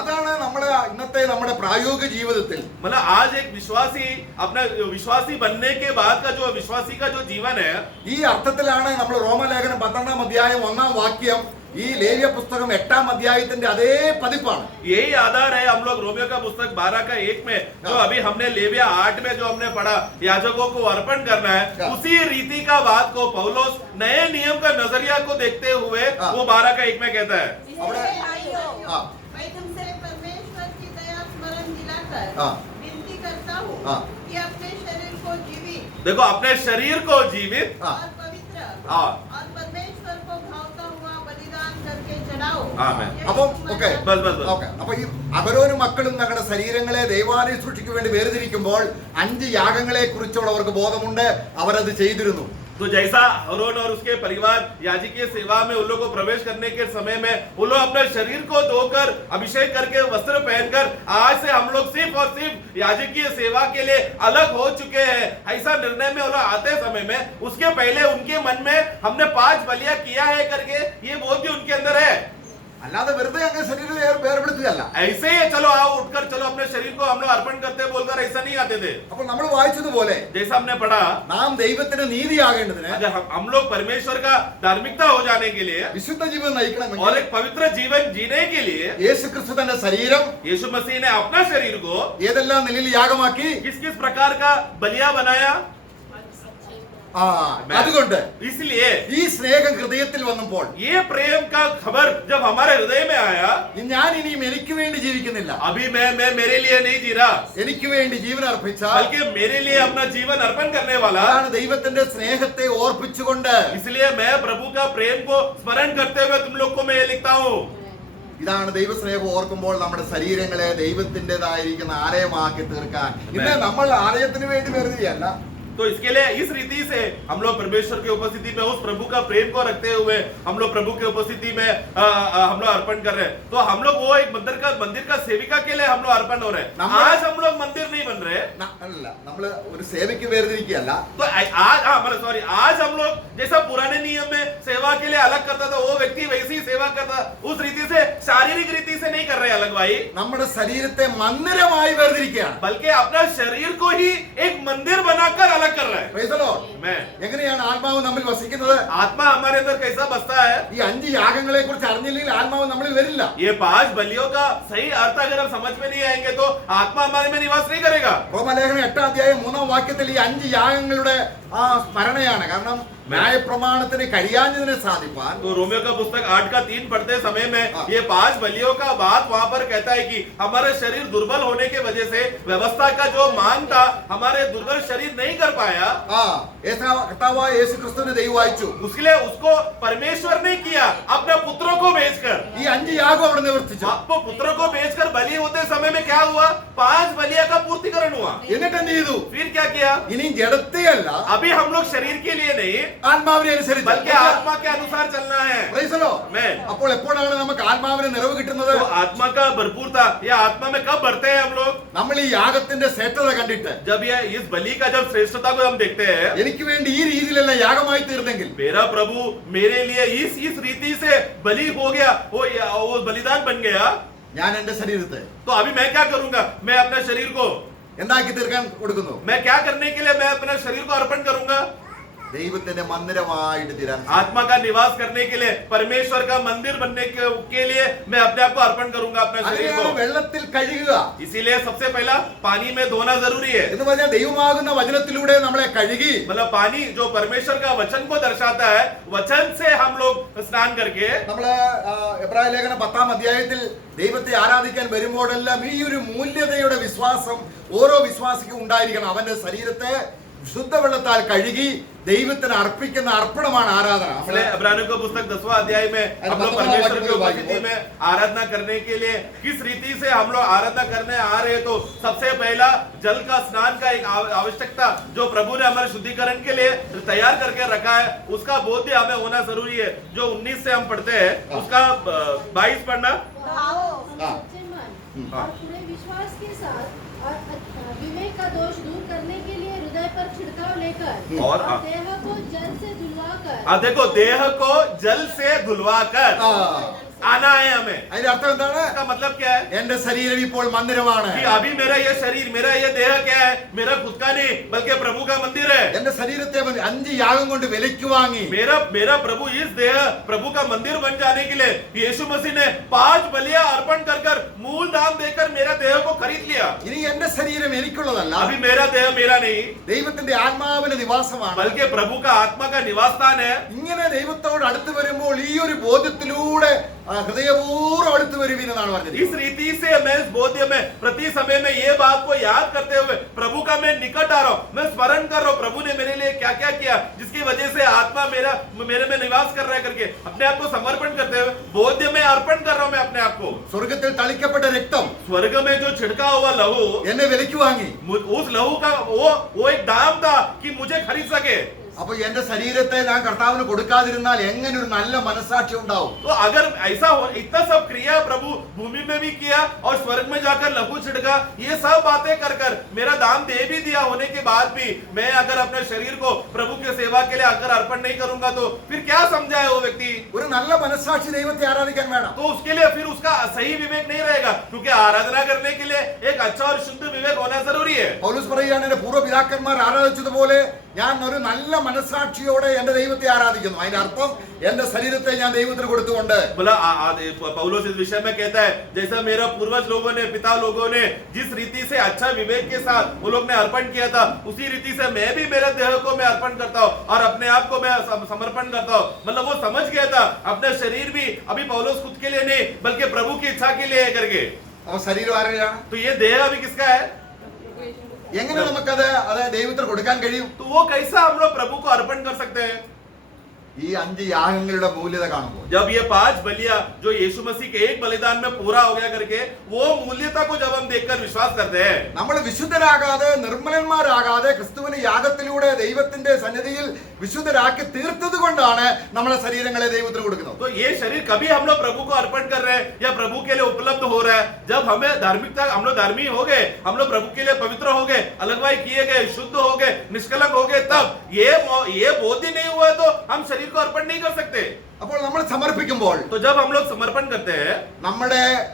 അതാണ് നമ്മുടെ പ്രായോഗിക ജീവിതത്തിൽ मतलब आज एक विश्वासी अपना विश्वासी बनने के बाद का जो विश्वासी का जो जीवन है, ഈ അർത്ഥത്തിലാണ് നമ്മൾ റോമലേഖനം 12-ാം അധ്യായം 1-ാം വാക്യം ഈ ലേവ്യ പുസ്തകം 8-ാം അധ്യായത്തിന്റെ അതേ പതിപ്പാണ്. यही आधार है. हम लोग रोमियो का पुस्तक 12 का 1 में जो अभी हमने लेविया 8 में जो हमने पढ़ा, याजकों को अर्पण करना है, उसी रीति का बात को पौलुस नए नियम का नजरिया को देखते हुए वो 12 का 1 में कहता है. इसलिए भाइयों, हाँ. मैं तुमसे परमेश्वर की दया स्मरण दिलाकर हाँ. विनती करता हूँ हाँ. कि अपने शरीर को जीवित देखो अपने शरीर को जीवित हाँ. और पवित्र हाँ. और परमेश्वर को भावता हुआ बलिदान करके चढ़ाओ. आमेन. यही അപ്പം तुम्हारा- ഓക്കെ बस ഓക്കെ. അപ്പൊ ഈ അഹരോനും മക്കളും തങ്ങളുടെ ശരീരങ്ങളെ ദൈവാലയ സൂക്ഷിക്ക് വേണ്ടി വേർതിരിക്കുമ്പോൾ 5 യാഗങ്ങളെ കുറിച്ചുള്ളവർക്ക് ബോധമുണ്ട്. അവരത് ചെയ്തിരുന്നു. तो जैसा आरोन और उसके परिवार याजकीय सेवा में उन लोग को प्रवेश करने के समय में उन लोग अपने शरीर को धोकर अभिषेक करके वस्त्र पहनकर आज से हम लोग सिर्फ और सिर्फ याजकीय सेवा के लिए अलग हो चुके हैं, ऐसा निर्णय में वो लोग आते समय में उसके पहले उनके मन में हमने 5 बलियां किया है करके ये बोध उनके अंदर है. അല്ലാതെ വെറുതെ അങ്ങനെ ശരീരം വേർപെടുത്തുകയല്ല. ऐसे ही चलो आओ उठकर चलो अपने शरीर को हम लोग अर्पण करते बोलकर ऐसा नहीं आते थे. അപ്പോൾ നമ്മൾ വായിച്ചതുപോലെ जैसा हमने पढ़ा, നാം ദൈവത്തിന്റെ നീതിയാകേണ്ടതിന് अगर हम लोग परमेश्वर का धार्मिकता हो जाने के लिए വിശുദ്ധ ജീവിതം നയിക്കണമെങ്കിൽ और एक पवित्र जीवन जीने के लिए യേശുക്രിസ്തു തന്റെ ശരീരം यीशु मसीह ने अपना शरीर को ഏതെല്ലാം നിലയിൽ യാഗമാക്കി. किस किस प्रकार का बलिया बनाया. അതുകൊണ്ട് इसलिए ഈ സ്നേഹം ഹൃദയത്തിൽ വന്നപ്പോൾ ये प्रेम का खबर जब हमारे हृदय में आया, ഞാൻ ഇനിയും എനിക്ക് വേണ്ടി ജീവിക്കുന്നില്ല, अभी मैं मेरे लिए नहीं जी रहा, എനിക്ക് വേണ്ടി ജീവൻ അർപ്പിച്ച बल्कि मेरे लिए अपना जीवन अर्पण करने वाला. അതാണ് ദൈവത്തിന്റെ സ്നേഹത്തെ ഓർപ്പിച്ചുകൊണ്ട് इसलिए मैं प्रभु का प्रेम को स्मरण करते हुए तुम लोग को मैं ये लिखता हूँ. ഇതാണ് ദൈവസ്നേഹം ഓർക്കുമ്പോൾ നമ്മുടെ ശരീരങ്ങളെ ദൈവത്തിൻ്റെതായിരിക്കുന്ന ആലയമാക്കി തീർക്കാൻ. ഇന്ന് നമ്മൾ ആലയത്തിന് വേണ്ടി വേർതിരിയല്ല, तो इसके लिए इस रीति से हम लोग परमेश्वर की उपस्थिति में उस प्रभु का प्रेम को रखते हुए हम लोग प्रभु की उपस्थिति में हम लोग अर्पण कर रहे हैं. तो हम लोग वो एक मंदिर का सेविका के लिए हम लोग अर्पण हो रहे हैं. आज हम लोग मंदिर नहीं बन रहे. അല്ല നമ്മൾ ഒരു സേവയ്ക്ക് വേർതിരിക്കുകയല്ല. तो आज सॉरी आज हम लोग जैसा पुराने नियम में सेवा के लिए अलग करता था वो व्यक्ति वैसी ही सेवा करता, उस रीति से शारीरिक रीति से नहीं कर रहे अलग भाई, നമ്മുടെ ശരീരത്തെ മന്ദിരമായി വേർതിരിക്കുകയാണ്. बल्कि अपना शरीर को ही एक मंदिर बनाकर अलग कर रहा है. Praise the Lord. मैं എങ്ങനെയാണ് ആത്മാവ് നമ്മിൽ വസിക്കുന്നത്? आत्मा हमारे अंदर कैसा बसता है. ഈ 5 യാഗങ്ങളെ കുറിച്ച് അറിഞ്ഞില്ലെങ്കിൽ ആത്മാവ് നമ്മളിൽ വരില്ല. ये 5 बलियों का सही अर्थ अगर हम समझ में नहीं आएंगे तो आत्मा हमारे में निवास नहीं करेगा. റോമലേഖനം 8-ാം അധ്യായം 3-ാം വാക്യത്തിൽ ഈ 5 യാഗങ്ങളുടെ സ്മരണയാണ്. കാരണം ന്യായപ്രമാണത്തിന് കഴിയാഞ്ഞതിനെ സാധിപ്പാൻ तो रोमियो का पुस्तक 8 का 3 पढ़ते समय में ये 5 बलियों का बात वहां पर कहता है कि हमारे शरीर दुर्बल होने के वजह से व्यवस्था का जो मान था हमारे दुर्बल शरीर नहीं कर पाया. കർത്താവായ യേശുക്രിസ്തുവിനെ ദൈവം അയച്ചു. उसके लिए उसको परमेश्वर ने किया अपने पुत्रों को भेजकर. ഈ 5 യാഗം അവിടെ നിവർത്തിച്ചു. आपको पुत्रों को भेजकर बलि होते समय में क्या हुआ, 5 बलिया का पूर्तिकरण हुआ. എന്നിട്ട് എന്ത് ചെയ്തു? फिर क्या किया, ഇനി ജഡത്തെയല്ല अभी हम लोग शरीर के लिए नहीं ആത്മാവിനെ അനുസരിച്ച്. बल्कि आत्मा के अनुसार चलना है. Praise the Lord. Amen. അപ്പോൾ എപ്പോഴാണ് നമുക്ക് ആത്മാവിന് നിറവ് കിട്ടുന്നത്? तो आत्मा का भरपूर था ये आत्मा में कब बढ़ते हैं हम लोग, നമ്മൾ ഈ യാഗത്തിന്റെ ശ്രേഷ്ഠത കണ്ടിട്ട് जब ये इस बलि का जब श्रेष्ठता को हम देखते हैं. എനിക്ക് വേണ്ടി ഈ രീതിയിലുള്ള യാഗമായി തീർന്നെങ്കിൽ मेरा प्रभु मेरे लिए इस रीति से बलि हो गया, वो बलिदान बन गया. ഞാൻ എന്റെ ശരീരത്തെ तो अभी मैं क्या करूंगा, मैं अपने शरीर को എന്താക്കി തീർക്കാൻ കൊടുക്കുന്നു? मैं क्या करने के लिए मैं अपने शरीर को अर्पण करूंगा. ദൈവത്തിന്റെ മന്ദിരമായിട്ട് തീരാൻ आत्मा का निवास करने के लिए, परमेश्वर का मंदिर बनने के लिए मैं अपने आप को अर्पण करूंगा, अपना शरीर അതിനെയാണ് को। വെള്ളത്തിൽ കഴുകുക इसीलिए सबसे पहला पानी में धोना जरूरी है। എന്ന് പറഞ്ഞാൽ ദൈവമാകുന്ന വചനത്തിലൂടെ നമ്മളെ കഴുകി मतलब पानी जो परमेश्वर का वचन को दर्शाता है, वचन से हम लोग स्नान करके നമ്മള് എബ്രായ ലേഖനം 10-ാം അധ്യായത്തിൽ ദൈവത്തെ ആരാധിക്കാൻ വരുമ്പോഴെല്ലാം ഈ ഒരു മൂല്യതയുടെ വിശ്വാസം ഓരോ വിശ്വാസിക്കും ഉണ്ടായിരിക്കണം. അവന്റെ ശരീരത്തെ ശുദ്ധ വെള്ളത്താൽ കഴുകി ദൈവത്തിന് അർപ്പിക്കുന്ന അർപ്പണമാണ് ആരാധന. इसलिए इब्रानियों का पुस्तक 10वां अध्याय में हम लोग परमेश्वर की उपस्थिति में आराधना करने के लिए किस रीति से हम लोग आराधना करने आ रहे हैं, तो सबसे पहला जल का स्नान का एक आवश्यकता जो प्रभु ने हमारे शुद्धिकरण के लिए तैयार करके रखा है, उसका बोध हमें होना जरूरी है। जो 19 से हम पढ़ते हैं उसका 22 पढ़ना। आओ हाँ। सच्चे मन हाँ। और पूरे विश्वास के साथ और विवेक का दोष दूर करने के लिए हृदय पर छिड़काव लेकर और देह को जल से धुलवाकर देखो, देह को जल से धुलवा कर ആ, आना है हमें। അതിന്റെ അർത്ഥം എന്താണ്? इसका मतलब क्या है എന്റെ ശരീരം ഇപ്പോൾ മന്ദിരമാണ്. कि अभी मेरा ये शरीर, मेरा ये देह क्या है? मेरा खुद का नहीं बल्कि प्रभु का मंदिर है। എന്റെ ശരീരത്തെ അവൻ 5 യാഗം കൊണ്ട് വിലയ്ക്ക് വാങ്ങി. मेरा प्रभु इस देह प्रभु का मंदिर बन जाने के लिए यीशु मसीह ने 5 बलियां अर्पण कर कर मूल दाम देकर मेरा देह को खरीद लिया। ഇനി എന്റെ ശരീരം എനിക്കുള്ളതല്ല, अभी मेरा देह मेरा नहीं ദൈവത്തിന്റെ ആത്മാവിന്റെ നിവാസമാണ്. बल्कि प्रभु का आत्मा का निवास स्थान है। ഇങ്ങനെ ദൈവത്തോട് അടുത്ത് വരുമ്പോൾ ഈ ഒരു ബോധ്യത്തിലൂടെ ഹൃദയപൂർവ്വം അടുത്ത് വരുവീൻ എന്നാണ് പറഞ്ഞത്. इस रीति से मैं इस बोध्य में प्रति समय में ये बात को याद करते हुए प्रभु का मैं निकट आ रहा हूँ, मैं स्मरण कर रहा हूँ प्रभु ने मेरे लिए क्या क्या किया, जिसकी वजह से आत्मा मेरे में निवास कर रहा है करके अपने आप को समर्पण करते हुए बोध्य में अर्पण कर रहा हूँ मैं अपने आप को। സ്വർഗത്തിൽ തളിക്കപ്പെട്ട രക്തം स्वर्ग में जो छिड़का हुआ लहू, എന്നെ വിലയ്ക്ക് വാങ്ങി. उस लहू का वो एक दाम था कि मुझे खरीद सके। അപ്പൊ എന്റെ ശരീരത്തെ ഞാൻ കർത്താവിന് കൊടുക്കാതിരുന്നാൽ എങ്ങനെ ഒരു നല്ല മനസാക്ഷി ഉണ്ടാവും? तो अगर ऐसा हो, इतना सब क्रिया प्रभु भूमि में भी किया और स्वर्ग में जाकर लहू छिड़का, ये सब बातें कर कर मेरा दाम दे भी दिया होने के बाद भी मैं अगर अपने शरीर को प्रभु की सेवा के लिए अगर अर्पण नहीं करूंगा तो फिर क्या समझाए वो व्यक्ति? ഒരു നല്ല മനസാക്ഷി ദൈവത്തെ ആരാധിക്കാൻ വേണം. तो उसके लिए फिर उसका सही विवेक नहीं रहेगा, क्योंकि आराधना करने के लिए एक अच्छा और शुद्ध विवेक होना जरूरी है। പൗലോസ് പറയുകയാണ്, എന്റെ പൂർവ്വപിതാക്കന്മാർ ആരാധിച്ചതുപോലെ ഞാൻ ഒരു നല്ല മനസാക്ഷിയോടെ എന്റെ ദൈവത്തെ ആരാധിക്കുന്നു. അതിന്റെ അർത്ഥം എന്റെ ശരീരത്തെ ഞാൻ ദൈവത്തിന് കൊടുത്തുകൊണ്ട് बोला पौलुस इस विषय में कहता है, जैसा मेरा पूर्वज लोगों ने, पिता लोगों ने जिस रीति से अच्छा विवेक के साथ वो लोग ने अर्पण किया था, उसी रीति से मैं भी मेरे देह को मैं अर्पण करता हूँ और अपने आप को मैं समर्पण करता हूँ। मतलब वो समझ गया था अपना शरीर भी अभी पौलुस खुद के लिए नहीं बल्कि प्रभु की इच्छा के लिए है करके। അപ്പൊ ശരീരം ആരുടെയാണ്? तो ये देह अभी किसका है? എങ്ങനെ നമുക്കത് ദൈവത്തിന് കൊടുക്കാൻ കഴിയും? तो वो कैसा हम लोग प्रभु को अर्पण कर सकते हैं? ഈ 5 യാഗങ്ങളുടെ മൂല്യത കാണുമ്പോൾ जब ये 5 बलियां जो यीशु मसीह के एक बलिदान में पूरा हो गया करके वो मूल्यता को जब हम देखकर विश्वास करते हैं, നമ്മൾ വിശുദ്ധരാകാതെ നിർമ്മലന്മാരാകാതെ ക്രിസ്തുവിന്റെ യാഗത്തിലൂടെ ദൈവത്തിന്റെ സന്നിധിയിൽ വിശുദ്ധരാക്കി തീർത്തത് കൊണ്ടാണ് നമ്മളെ ശരീരങ്ങളെ ദൈവത്തിന് കൊടുക്കുന്നത്. तो ये शरीर कभी हम लोग प्रभु को अर्पण कर रहे हैं या प्रभु के लिए उपलब्ध हो रहा है जब हमें धार्मिकता, हम लोग धार्मिक हो गए, हम लोग प्रभु के लिए पवित्र हो गए, अलगवाई किए गए, शुद्ध हो गए, निष्कलंक हो गए, तब ये बोध ही नहीं हुआ तो हम शरीर को अर्पण नहीं कर सकते। അപ്പോൾ നമ്മൾ സമർപ്പിക്കുമ്പോൾ तो जब हम लोग समर्पण करते हैं,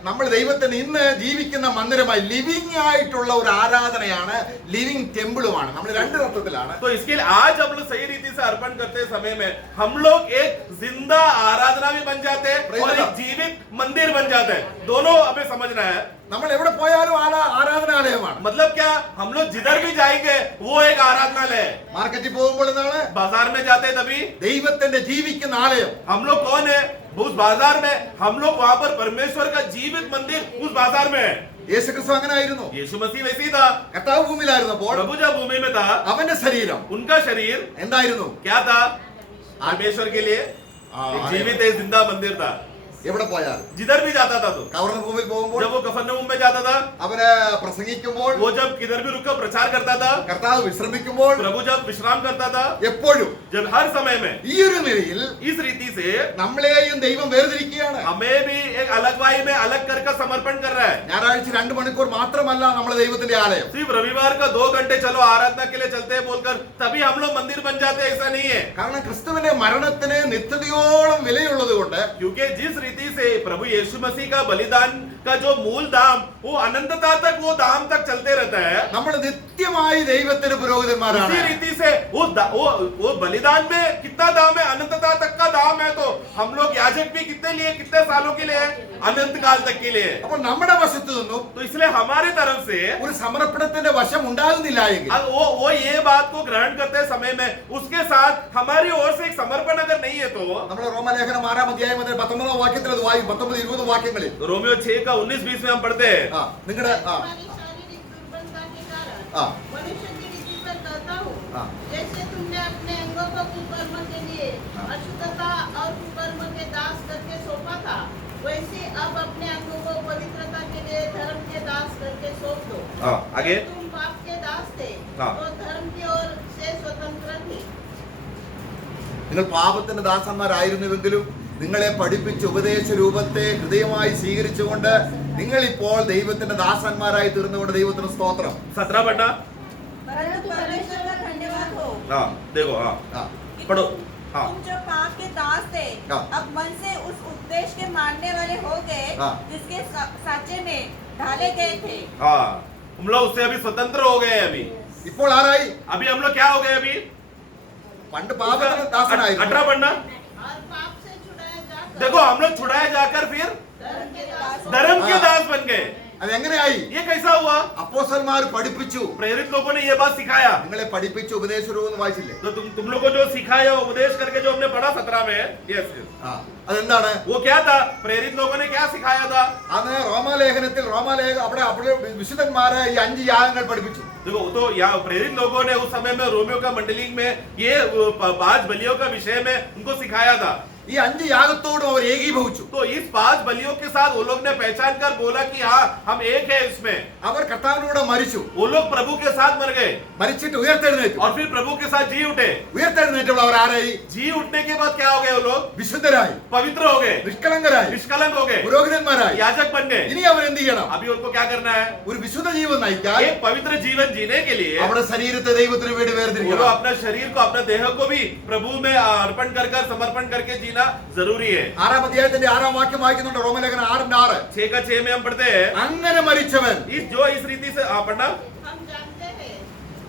നമ്മൾ ദൈവത്തിന് ഇന്ന് ജീവിക്കുന്ന മന്ദിരമായി ലിവിംഗ് ആയിട്ടുള്ള ഒരു ആരാധനയാണ്, ലിവിംഗ് ടെമ്പിളുമാണ്. നമ്മൾ 2 അർത്ഥത്തിലാണ്. तो इसके लिए आज हम लोग सही रीति से अर्पण करते समय में हम लोग एक जिंदा आराधना भी बन जाते हैं और एक जीवित मंदिर बन जाते हैं। दोनों हमें समझना है। നമ്മൾ എവിടെ പോയാലും ആരാധനാലയമാണ്. मतलब क्या, हम लोग जिधर भी जाएंगे वो एक आराधनालय है। മാർക്കറ്റിൽ പോകുമ്പോൾ എന്താണ്? बाजार में जाते हैं तभी ദൈവത്തിന്റെ ജീവിക്കുന്ന ആലയം. हम लोग कौन है? उस बाजार में हम लोग वहां पर परमेश्वर का जीवित मंदिर उस बाजार में है। യേശുക്രിസ്തു അങ്ങനെ ആയിരുന്നു. यीशु मसीह वैसे ही था। കർത്താവ് ഭൂമിയിലായിരുന്നപ്പോൾ प्रभु जब भूमि में था, അവന്റെ ശരീരം उनका शरीर എന്തായിരുന്നു? क्या था? परमेश्वर के लिए एक जीवित एक जिंदा मंदिर था। എവിടെ പോയാൽ जिधर भी जाता था, तो കവർന്ന ഭൂമിയിൽ പോകുമ്പോൾ जब वो कफरनहूम में जाता था, അവന് പ്രസംഗിക്കുമ്പോൾ वो जब किधर भी रुककर प्रचार करता था, കർത്താവ് വിശ്രമിക്കുമ്പോൾ प्रभु जब विश्राम करता था, എപ്പോഴും जब हर समय में ഈ ഒരു നിലയിൽ इस रीति से നമ്മളെയും ദൈവം വേർതിരിക്കുകയാണ്. हमें भी एक अलगवाई में अलग कर समर्पण कर रहा है। ഞായറാഴ്ച 2 മണിക്കൂർ മാത്രമല്ല നമ്മൾ ദൈവത്തിന്റെ ആലയം. सिर्फ रविवार का 2 घंटे चलो आराधना के लिए चलते हैं बोलकर तभी हम लोग मंदिर बन जाते हैं, ऐसा नहीं है। കാരണം ക്രിസ്തുവിന്റെ മരണത്തിന് നിത്യതയോളം വിലയുള്ളത് കൊണ്ട് क्योंकि जिस रीति से प्रभु यीशु मसीह का बलिदान का जो मूल दाम वो अनंतता तक वो दाम तक चलते रहता है। നമ്മൾ നിത്യമായി ദൈവത്തിന് പുരോഹിതന്മാരാണ്. इसी रीति से वो बलिदान में कितना दाम है, अनंतता तक का दाम है। तो हम लोग याजक भी कितने लिए, कितने सालों के लिए है, अनंत काल तक के लिए। അപ്പോൾ നമ്മുടെ വശത്തു നിന്നും तो इसलिए हमारी तरफ से ഒരു സമർപ്പണത്തിന്റെ വശം ഉണ്ടാകുന്നില്ല എങ്കിൽ अब वो ये बात को ग्रहण करते समय में उसके साथ हमारी ओर से एक समर्पण अगर नहीं है तो നമ്മൾ റോമലേഖനം 6-ാം അധ്യായം മുതൽ 19-ാം വാക്യത്തിൽ അത് വായിക്കും. 19-20 വാക്യങ്ങളിൽ रोमियो 6 का 19-20 में हम पढ़ते हैं। നിങ്ങളുടെ हमारी शारीरिक दुर्बलता के कारण हाँ। मनुष्य की रीति पर कहता हूँ, हाँ। जैसे तुमने अपने अंगों को कुकर्म के लिए हाँ। अशुद्धता और कुकर्म के दास करके सौंपा था, वैसे अब अपने अंगों को पवित्रता के लिए धर्म के दास करके सौंप दो। आगे जब तुम पाप के दास थे हाँ। तो धर्म की ओर से स्वतंत्र थे। നിങ്ങൾ പാപത്തിന്റെ ദാസന്മാരായിരുന്നുവെങ്കിലും നിങ്ങളെ പഠിപ്പിച്ച ഉപദേശ രൂപത്തെ ഹൃദയമായി സ്വീകരിച്ചുകൊണ്ട് നിങ്ങൾ ഇപ്പോൾ ദൈവത്തിന്റെ ദാസന്മാരായി തീർന്നുകൊണ്ട് ദൈവത്തിന് സ്തോത്രം. 17 पढ़ना। परंतु परमेश्वर का धन्यवाद हो हाँ देखो, हाँ ആ, कि पढ़ो। तुम हाँ जो पाप के दास थे हाँ। अब मन से उस उपदेश के मानने वाले हो गए हाँ। जिसके साचे में ढाले गए थे। हाँ हम लोग उससे अभी स्वतंत्र हो गए हैं। ഇപ്പോൾ ആരായി? अभी हम लोग क्या हो गए अभी? പണ്ട് പാപത്തിന്റെ ദാസനായിരുന്നു. 18 पढ़ना। और पाप से छुड़ाया जाकर देखो हम लोग छुड़ाए जाकर फिर धर्म के दास धर्म के हाँ। दास बन गए। അതെങ്ങനെയായി? ये कैसा हुआ? അപ്പോസ്തലന്മാർ പഠിപ്പിച്ചു. प्रेरित लोगों ने ये बात सिखाया। നിങ്ങളെ പഠിപ്പിച്ച ഉപദേശ രൂപം എന്ന് വായിച്ചില്ലേ? तो तुम लोग को जो सिखाया उपदेश करके जो हमने पढ़ा 17 में, यस ആ, അതെന്താണ്? वो क्या था? प्रेरित लोगों ने क्या सिखाया था? അന്ന് റോമാലേഖനത്തിൽ അവിടെ വിശുദ്ധന്മാരെ ഈ 5 യാഗങ്ങൾ പഠിപ്പിച്ചു. देखो तो या प्रेरित लोगों ने उस समय में रोमियो का मंडली में ये 5 बलियों का विषय में उनको सिखाया था। ഈ 5 യാഗത്തോടും അവർ ഏകീഭവിച്ചു. तो इस 5 बलियों के साथ वो लोग ने पहचान कर बोला कि हाँ हम एक है इसमें। അവർ കർത്താവിനോട് മരിച്ചു. वो लोग प्रभु के साथ मर गए മരിച്ചിട്ട് ഉയർത്തെഴുന്നേറ്റു. और फिर प्रभु के साथ जी उठे। ഉയർത്തെഴുന്നേറ്റപ്പോൾ അവർ ആരായി? जी उठने के बाद क्या हो गए? वो लोग വിശുദ്ധരായി, पवित्र हो गए, നിഷ്കളങ്കരായി, निष्कलंक हो गए, പുരോഹിതന്മാരായി. याजक बन गए। ഇനി അവർ എന്ത് ചെയ്യണം? अभी उनको क्या करना है? ഒരു വിശുദ്ധ ജീവൻ നയിക്കാൻ एक पवित्र जीवन जीने के लिए അവിടെ ശരീരത്തെ ദൈവത്തിന് വേണ്ടി वो लोग വേർതിരിക്കണം. अपना शरीर को, अपने देह को भी प्रभु में अर्पण कर समर्पण करके जीना जरूरी है। 6-ാം അധ്യായത്തിന്റെ 6-ാം വാക്യം വായിക്കുന്നുണ്ട്. റോമലേഖനം 6:6. 6 का 6 में हम पढ़ते हैं അങ്ങനെ മരിച്ചവൻ इस रीति से पढ़ना। हम जानते हैं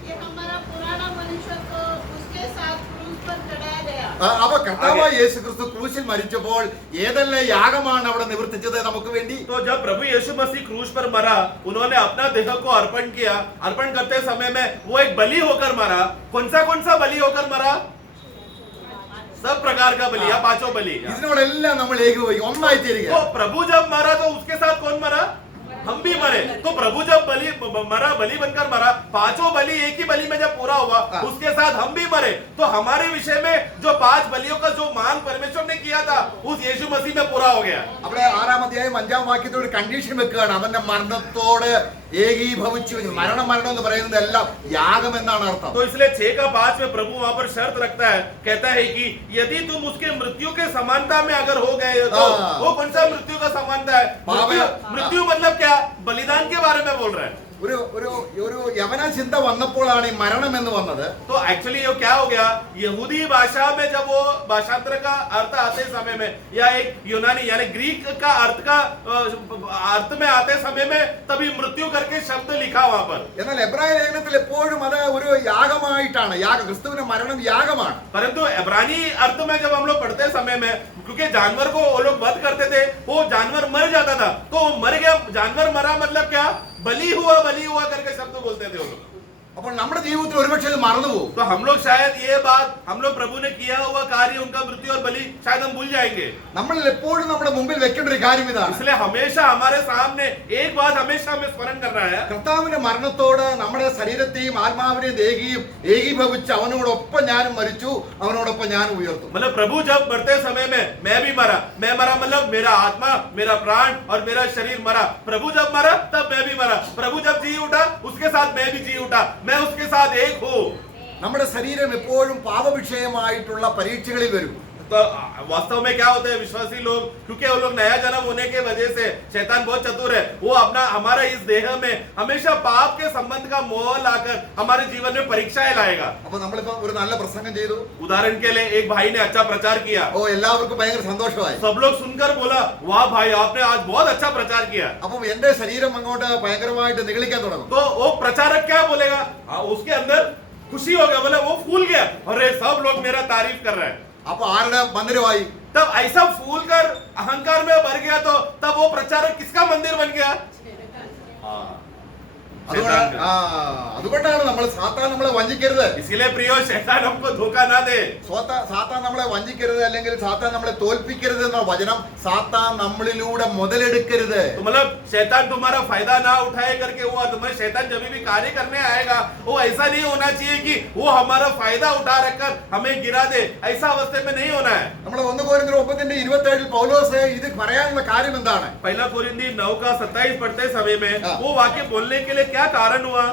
कि हमारा पुराना मनुष्य को उसके साथ क्रूस पर चढ़ाया गया। അവ കർത്താവായ യേശു ക്രിസ്തു ക്രൂശിൽ മരിച്ചപ്പോൾ ഏതെല്ലാം യാഗമാണ് അവിടെ നിവർത്തിച്ചത് നമുക്ക് വേണ്ടി? तो जब प्रभु यीशु मसीह क्रूस पर मरा, उन्होंने अपना देह को अर्पण किया। अर्पण करते समय में वो एक बलि होकर मरा। कौन सा बलि होकर मरा? सब प्रकार का बलि, या 5 बलि। ഇതിനോടെല്ലാം നമ്മൾ ഏകീഭവിക്കും, ഒന്നായി തീരുക. तो प्रभु जब मरा तो उसके साथ कौन मरा? हम भी मरे। तो प्रभु जब बलि बनकर मरा, 5 बलि एक ही बलि में जब पूरा हुआ, उसके साथ हम भी मरे। तो हमारे विषय में जो 5 बलियों का जो मान परमेश्वर ने किया था उस यीशु मसीह में पूरा हो गया। അവിടെ 6-ാം അധ്യായം 5-ാം വാക്യത്തോട് കണ്ടീഷൻ വെക്കുകയാണ്. അവന്റെ മരണത്തോട് ഏകീഭവിച്ചു. മരണം എന്ന് പറയുന്നത് എല്ലാം യാഗം എന്നാണ് അർത്ഥം. तो इसलिए 6 का 5 में प्रभु वहां पर शर्त रखता है, कहता है कि यदि तुम उसके मृत्यु के समानता में अगर हो गए हो तो वो कौन सा मृत्यु का समानता है? मृत्यु मतलब क्या? बलिदान के बारे में बोल रहा है। ഒരു യവന ചിന്ത വന്നപ്പോഴാണ് ഈ മരണം എന്ന് വന്നത്. तो एक्चुअली ये क्या हो गया? यहूदी भाषा में जब वो भाषांतर का अर्थ आते समय में, या एक यूनानी यानी ग्रीक का अर्थ में आते समय में तभी मृत्यु करके शब्द लिखा वहां पर। എന്നാൽ എബ്രായ ലേഖനത്തിൽ എപ്പോഴും അത് ഒരു യാഗമായിട്ടാണ്. ക്രിസ്തുവിന്റെ മരണം യാഗമാണ്. परंतु इब्रानी अर्थ में जब हम लोग पढ़ते समय में, क्योंकि जानवर को वो लोग वध करते थे, वो जानवर मर जाता था, तो मर गया, जानवर मरा मतलब क्या? बलि हुआ करके शब्द बोलते थे वो लोग। അപ്പോൾ നമ്മുടെ ജീവിതത്തിൽ ഒരുപക്ഷെ ഇത് മറന്നുപോകും. तो हम लोग शायद ये बात, हम लोग प्रभु ने किया हुआ कार्य, उनका मृत्यु और बलि शायद हम भूल जाएंगे। നമ്മൾ എപ്പോഴും നമ്മുടെ മുമ്പിൽ വെക്കേണ്ട ഒരു കാര്യം ഇതാണ്. इसलिए हमेशा हमारे सामने एक बात हमेशा हमें स्मरण करना है, കർത്താവിന്റെ മരണത്തോട് നമ്മുടെ ശരീരത്തെയും ആത്മാവിനെയും ഏകീഭവിച്ച് അവനോടൊപ്പം ഞാനും മരിച്ചു, അവനോടൊപ്പം ഞാനും ഉയർത്തു. मतलब प्रभु जब मरते समय में मैं भी मरा, मैं मरा मतलब मेरा आत्मा, मेरा प्राण और मेरा शरीर मरा। प्रभु जब मरा तब मैं भी मरा। प्रभु जब जी उठा उसके साथ मैं भी जी उठा, मैं उसके साथ एक हूँ। നമ്മുടെ ശരീരം എപ്പോഴും പാപവിഷയമായിട്ടുള്ള പരീക്ഷകളിൽ വരും. तो वास्तव में क्या होते हैं विश्वासी लोग, क्योंकि वो लोग नया जन्म होने के वजह से शैतान बहुत चतुर है, वो अपना हमारा इस देह में हमेशा पाप के संबंध का मोह लाकर हमारे जीवन में परीक्षाएं लाएगा। അപ്പൊ നമ്മളിപ്പോ ഒരു നല്ല പ്രസംഗം ചെയ്തു, उदाहरण के लिए एक भाई ने अच्छा प्रचार किया, ഓ എല്ലാവർക്കും ഭയങ്കര സന്തോഷമായി. सब लोग सुनकर बोला वाह भाई आपने आज बहुत अच्छा प्रचार किया। അപ്പൊ എന്റെ ശരീരം അങ്ങോട്ട് ഭയങ്കരമായിട്ട് നിഗളിക്കാൻ തുടങ്ങും. तो वो प्रचारक क्या बोलेगा, उसके अंदर खुशी हो गया, बोले वो फूल गया, अरे सब लोग मेरा तारीफ कर रहे हैं। അപ്പൊ ആരുടെ മന്ദിരമായി? तब ऐसा फूल कर अहंकार में भर गया तो तब वो प्रचारक किसका मंदिर बन गया? അതുകൊണ്ടാണ് നമ്മൾ സാത്താൻ നമ്മളെ വഞ്ചിക്കരുത്. इसीलिए प्रियो शैतान हमको धोखा ना दे, സാത്താൻ നമ്മളെ വഞ്ചിക്കരുത്, അല്ലെങ്കിൽ സാത്താൻ നമ്മളെ തോൽപ്പിക്കരുത് എന്ന വചനം സാത്താൻ നമ്മളിലൂടെ മുതലെടുക്കരുത്. तो मतलब शैतान तुम्हारा फायदा ना उठाए करके वो तुम्हारे शैतान जब भी कार्य करने आएगा वो ऐसा नहीं होना चाहिए कि वो हमारा फायदा उठा रखकर हमें गिरा दे, ऐसा अवस्थे में नहीं होना है। നമ്മൾ 1 കൊരിന്ത്യർ 9:27 പൗലോസ് ഇത് പറയാനുള്ള കാര്യം എന്താണ്? पहला कोरिन्थी 9:27 पढ़ते समय में हाँ। वो वाक्य बोलने के लिए क्या कारण हुआ?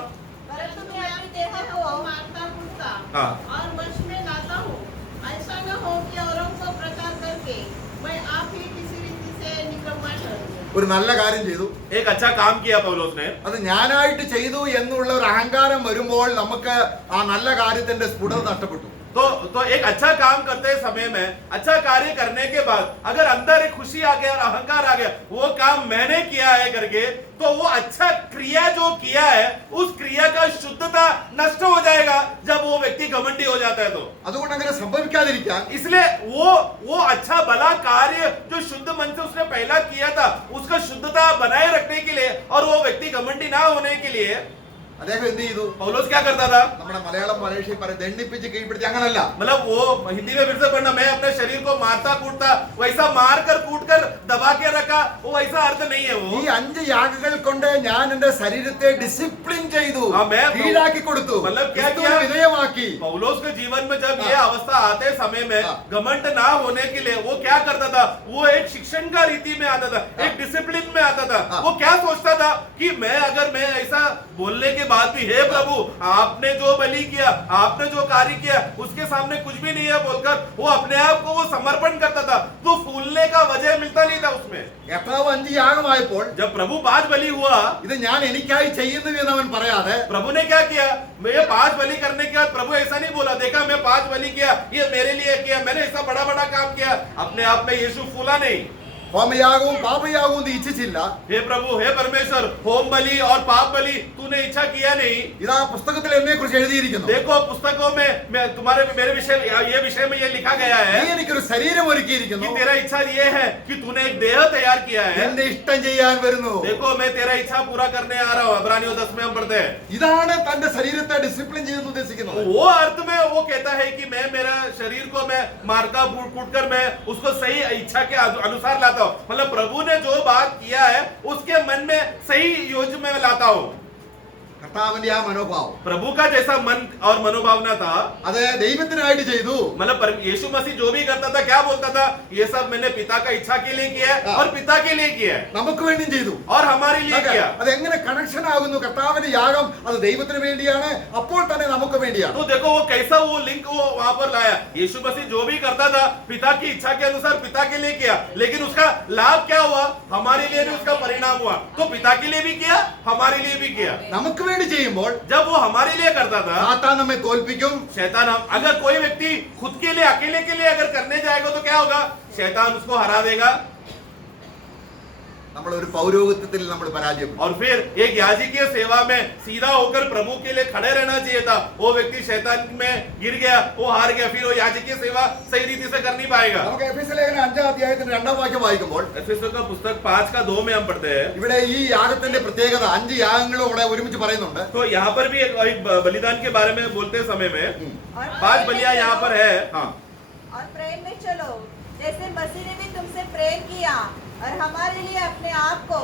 परंतु मैं अपनी देह को मारता कूटता हाँ। और वश में लाता हूँ, ऐसा न हो कि औरों को प्रचार करके मैं आप ही किसी रीति से निकम्मा ठहरूं। ഒരു നല്ല കാര്യം ചെയ്തു, एक अच्छा काम किया पौलुस ने, അത് ഞാനായിട്ട് ചെയ്തു എന്നുള്ള ഒരു അഹങ്കാരം വരുമ്പോൾ നമുക്ക് ആ നല്ല കാര്യത്തിന്റെ സ്ഫുടത നഷ്ടപ്പെട്ടു. तो एक अच्छा काम करते समय में अच्छा कार्य करने के बाद अगर अंदर एक खुशी आ गया और अहंकार आ गया, वो काम मैंने किया है करके, तो वो अच्छा क्रिया जो किया है उस क्रिया का शुद्धता नष्ट हो जाएगा जब वो व्यक्ति घमंडी हो जाता है। तो അതുകൊണ്ട് അങ്ങനെ സംഭവിക്കാതിരിക്കാൻ इसलिए वो अच्छा भला कार्य जो शुद्ध मन से उसने पहला किया था उसका शुद्धता बनाए रखने के लिए और वो व्यक्ति घमंडी ना होने के लिए അദ്ദേഹം എന്ത് ചെയ്തു? पौलुस क्या करता था? നമ്മുടെ മലയാളം മലേഷ്യയിൽ പറയും ദണ്ഡിപ്പിച്ച് കീഴ്പ്പെടുത്തി, അങ്ങനല്ല. मतलब वो हिंदी में फिर से पढ़ना, मैं अपने शरीर को मारता कूटता वैसा मार कर कूट कर दबा के रखा, वो वैसा अर्थ नहीं है। ഈ वो 5 യാഗങ്ങൾ കൊണ്ട് ഞാൻ എന്റെ ശരീരത്തെ ഡിസിപ്ലിൻ ചെയ്തു, हाँ, मैं- കീഴാക്കി കൊടുത്തു, मतलब क्या ക്രിസ്തുവിന് किया? വിധേയമാക്കി. पौलुस के जीवन में जब हाँ। ये अवस्था आते समय में हाँ। घमंड ना होने के लिए वो क्या करता था? वो एक शिक्षण का रीति में आता था, हाँ। एक डिसिप्लिन में आता था। हाँ। वो क्या सोचता था कि मैं अगर मैं ऐसा बोलने के बाद भी हे प्रभु आपने जो बलि किया, आपने जो कार्य किया उसके सामने कुछ भी नहीं है बोलकर वो अपने आप को वो समर्पण करता था, तो फूलने का वजह मिलता नहीं था उसमें। കർത്താവ് 5 യാഗമായപ്പോൾ जब प्रभु 5 बलि हुआ, ഇത് ഞാൻ എനിക്കായി ചെയ്യുന്നു എന്ന് അവൻ പറയാതെ प्रभु ने क्या किया? मैं ये 5 बलि करने के बाद प्रभु ऐसा नहीं बोला देखा मैं 5 बलि किया, ये मेरे लिए किया, मैंने ऐसा बड़ा बड़ा काम किया, अपने आप में यीशु फूला नहीं। ഹോമയാഗവും പാപയാഗവും ഇത് ഇച്ഛിച്ചില്ല. हे प्रभु हे परमेश्वर, होम बलि और पाप बलि तूने इच्छा किया नहीं। ഇതാ പുസ്തകത്തിൽ എന്നെ കുറിച്ച് എഴുതിയിരിക്കുന്നു. देखो पुस्तकों में मैं तुम्हारे मेरे विषय ये विषय में ये लिखा गया है നീ എനിക്കൊരു ശരീരം कि ഒരുക്കിയിരിക്കുന്നു, तेरा इच्छा ये है कि तूने एक देह तैयार किया है। എന്റെ ഇഷ്ടം ചെയ്യാൻ വരുന്നു. देखो मैं तेरा इच्छा पूरा करने आ रहा हूँ, इब्रानियों 10 में हम पढ़ते हैं। ഇതാണ് തന്റെ ശരീരത്തെ ഡിസിപ്ലിൻ ചെയ്തെന്ന് ഉദ്ദേശിക്കുന്നത്. वो अर्थ में वो कहता है कि मैं मेरा शरीर को मैं मारका कूट कर मैं उसको सही इच्छा के अनुसार लाता हूँ, मतलब प्रभु ने जो बात किया है उसके मन में सही योजना में लाता हूँ। കർത്താവിന്റെ ആ മനോഭാവം प्रभु का जैसा मन और मनोभावना था, അത് ദൈവത്തിനായിട്ട് ചെയ്തു. मतलब यीशु मसीह जो भी करता था क्या बोलता था? ये सब मैंने पिता का इच्छा के लिए किया है हाँ। और पिता के लिए किया है നമുക്ക് വേണ്ടിയും ചെയ്തു. और हमारे लिए किया। അത് എങ്ങനെ കണക്ഷൻ ആകുന്നു? കർത്താവിന്റെ യാഗം അത് ദൈവത്തിന് വേണ്ടിയാണ്, അപ്പോൾ തന്നെ നമുക്ക് വേണ്ടിയാണ്. तो देखो वो कैसा वो लिंक वो वहां पर लाया। यीशु मसीह जो भी करता था पिता की इच्छा के अनुसार पिता के लिए किया, लेकिन उसका लाभ क्या हुआ? हमारे लिए भी उसका परिणाम हुआ। तो पिता के लिए भी किया, हमारे लिए भी किया। നമുക്ക് വേണ്ടി ചെയ്യുമ്പോൾ जब वो हमारे लिए करता था സാത്താൻ നമ്മെ തോൽപ്പിക്കും. शैतान अगर कोई व्यक्ति खुद के लिए अकेले के लिए अगर करने जाएगा तो क्या होगा? शैतान उसको हरा देगा നമ്മൾ ഒരു പൗരോഹിത്യത്തിൽ നമ്മൾ പരാജയപ്പെടും. और फिर एक याजकीय सेवा में सीधा होकर प्रभु के लिए खड़े रहना चाहिए था, वो व्यक्ति शैतान में गिर गया, वो हार गया, फिर वो याजकीय सेवा सही रीति से कर नहीं पाएगा। നമുക്ക് എഫെസ്യ ലേഖനം 5-ാം അധ്യായത്തിന്റെ 2-ാം വാക്യം വായിക്കുമ്പോൾ एफेसों का पुस्तक 5 का 2 में हम पढ़ते हैं, ഇവിടെ ഈ യാഗത്തിന്റെ പ്രത്യേകത 5 യാഗങ്ങളും ഇവിടെ ഒരുമിച്ച് പറയുന്നുണ്ട്. तो यहाँ पर भी एक बलिदान के बारे में बोलते समय में और 5 प्रेम में बलियां यहाँ चलो, पर है। हाँ, और प्रेम में चलो जैसे मसीह ने भी तुमसे प्रेम किया और हमारे लिए अपने आप को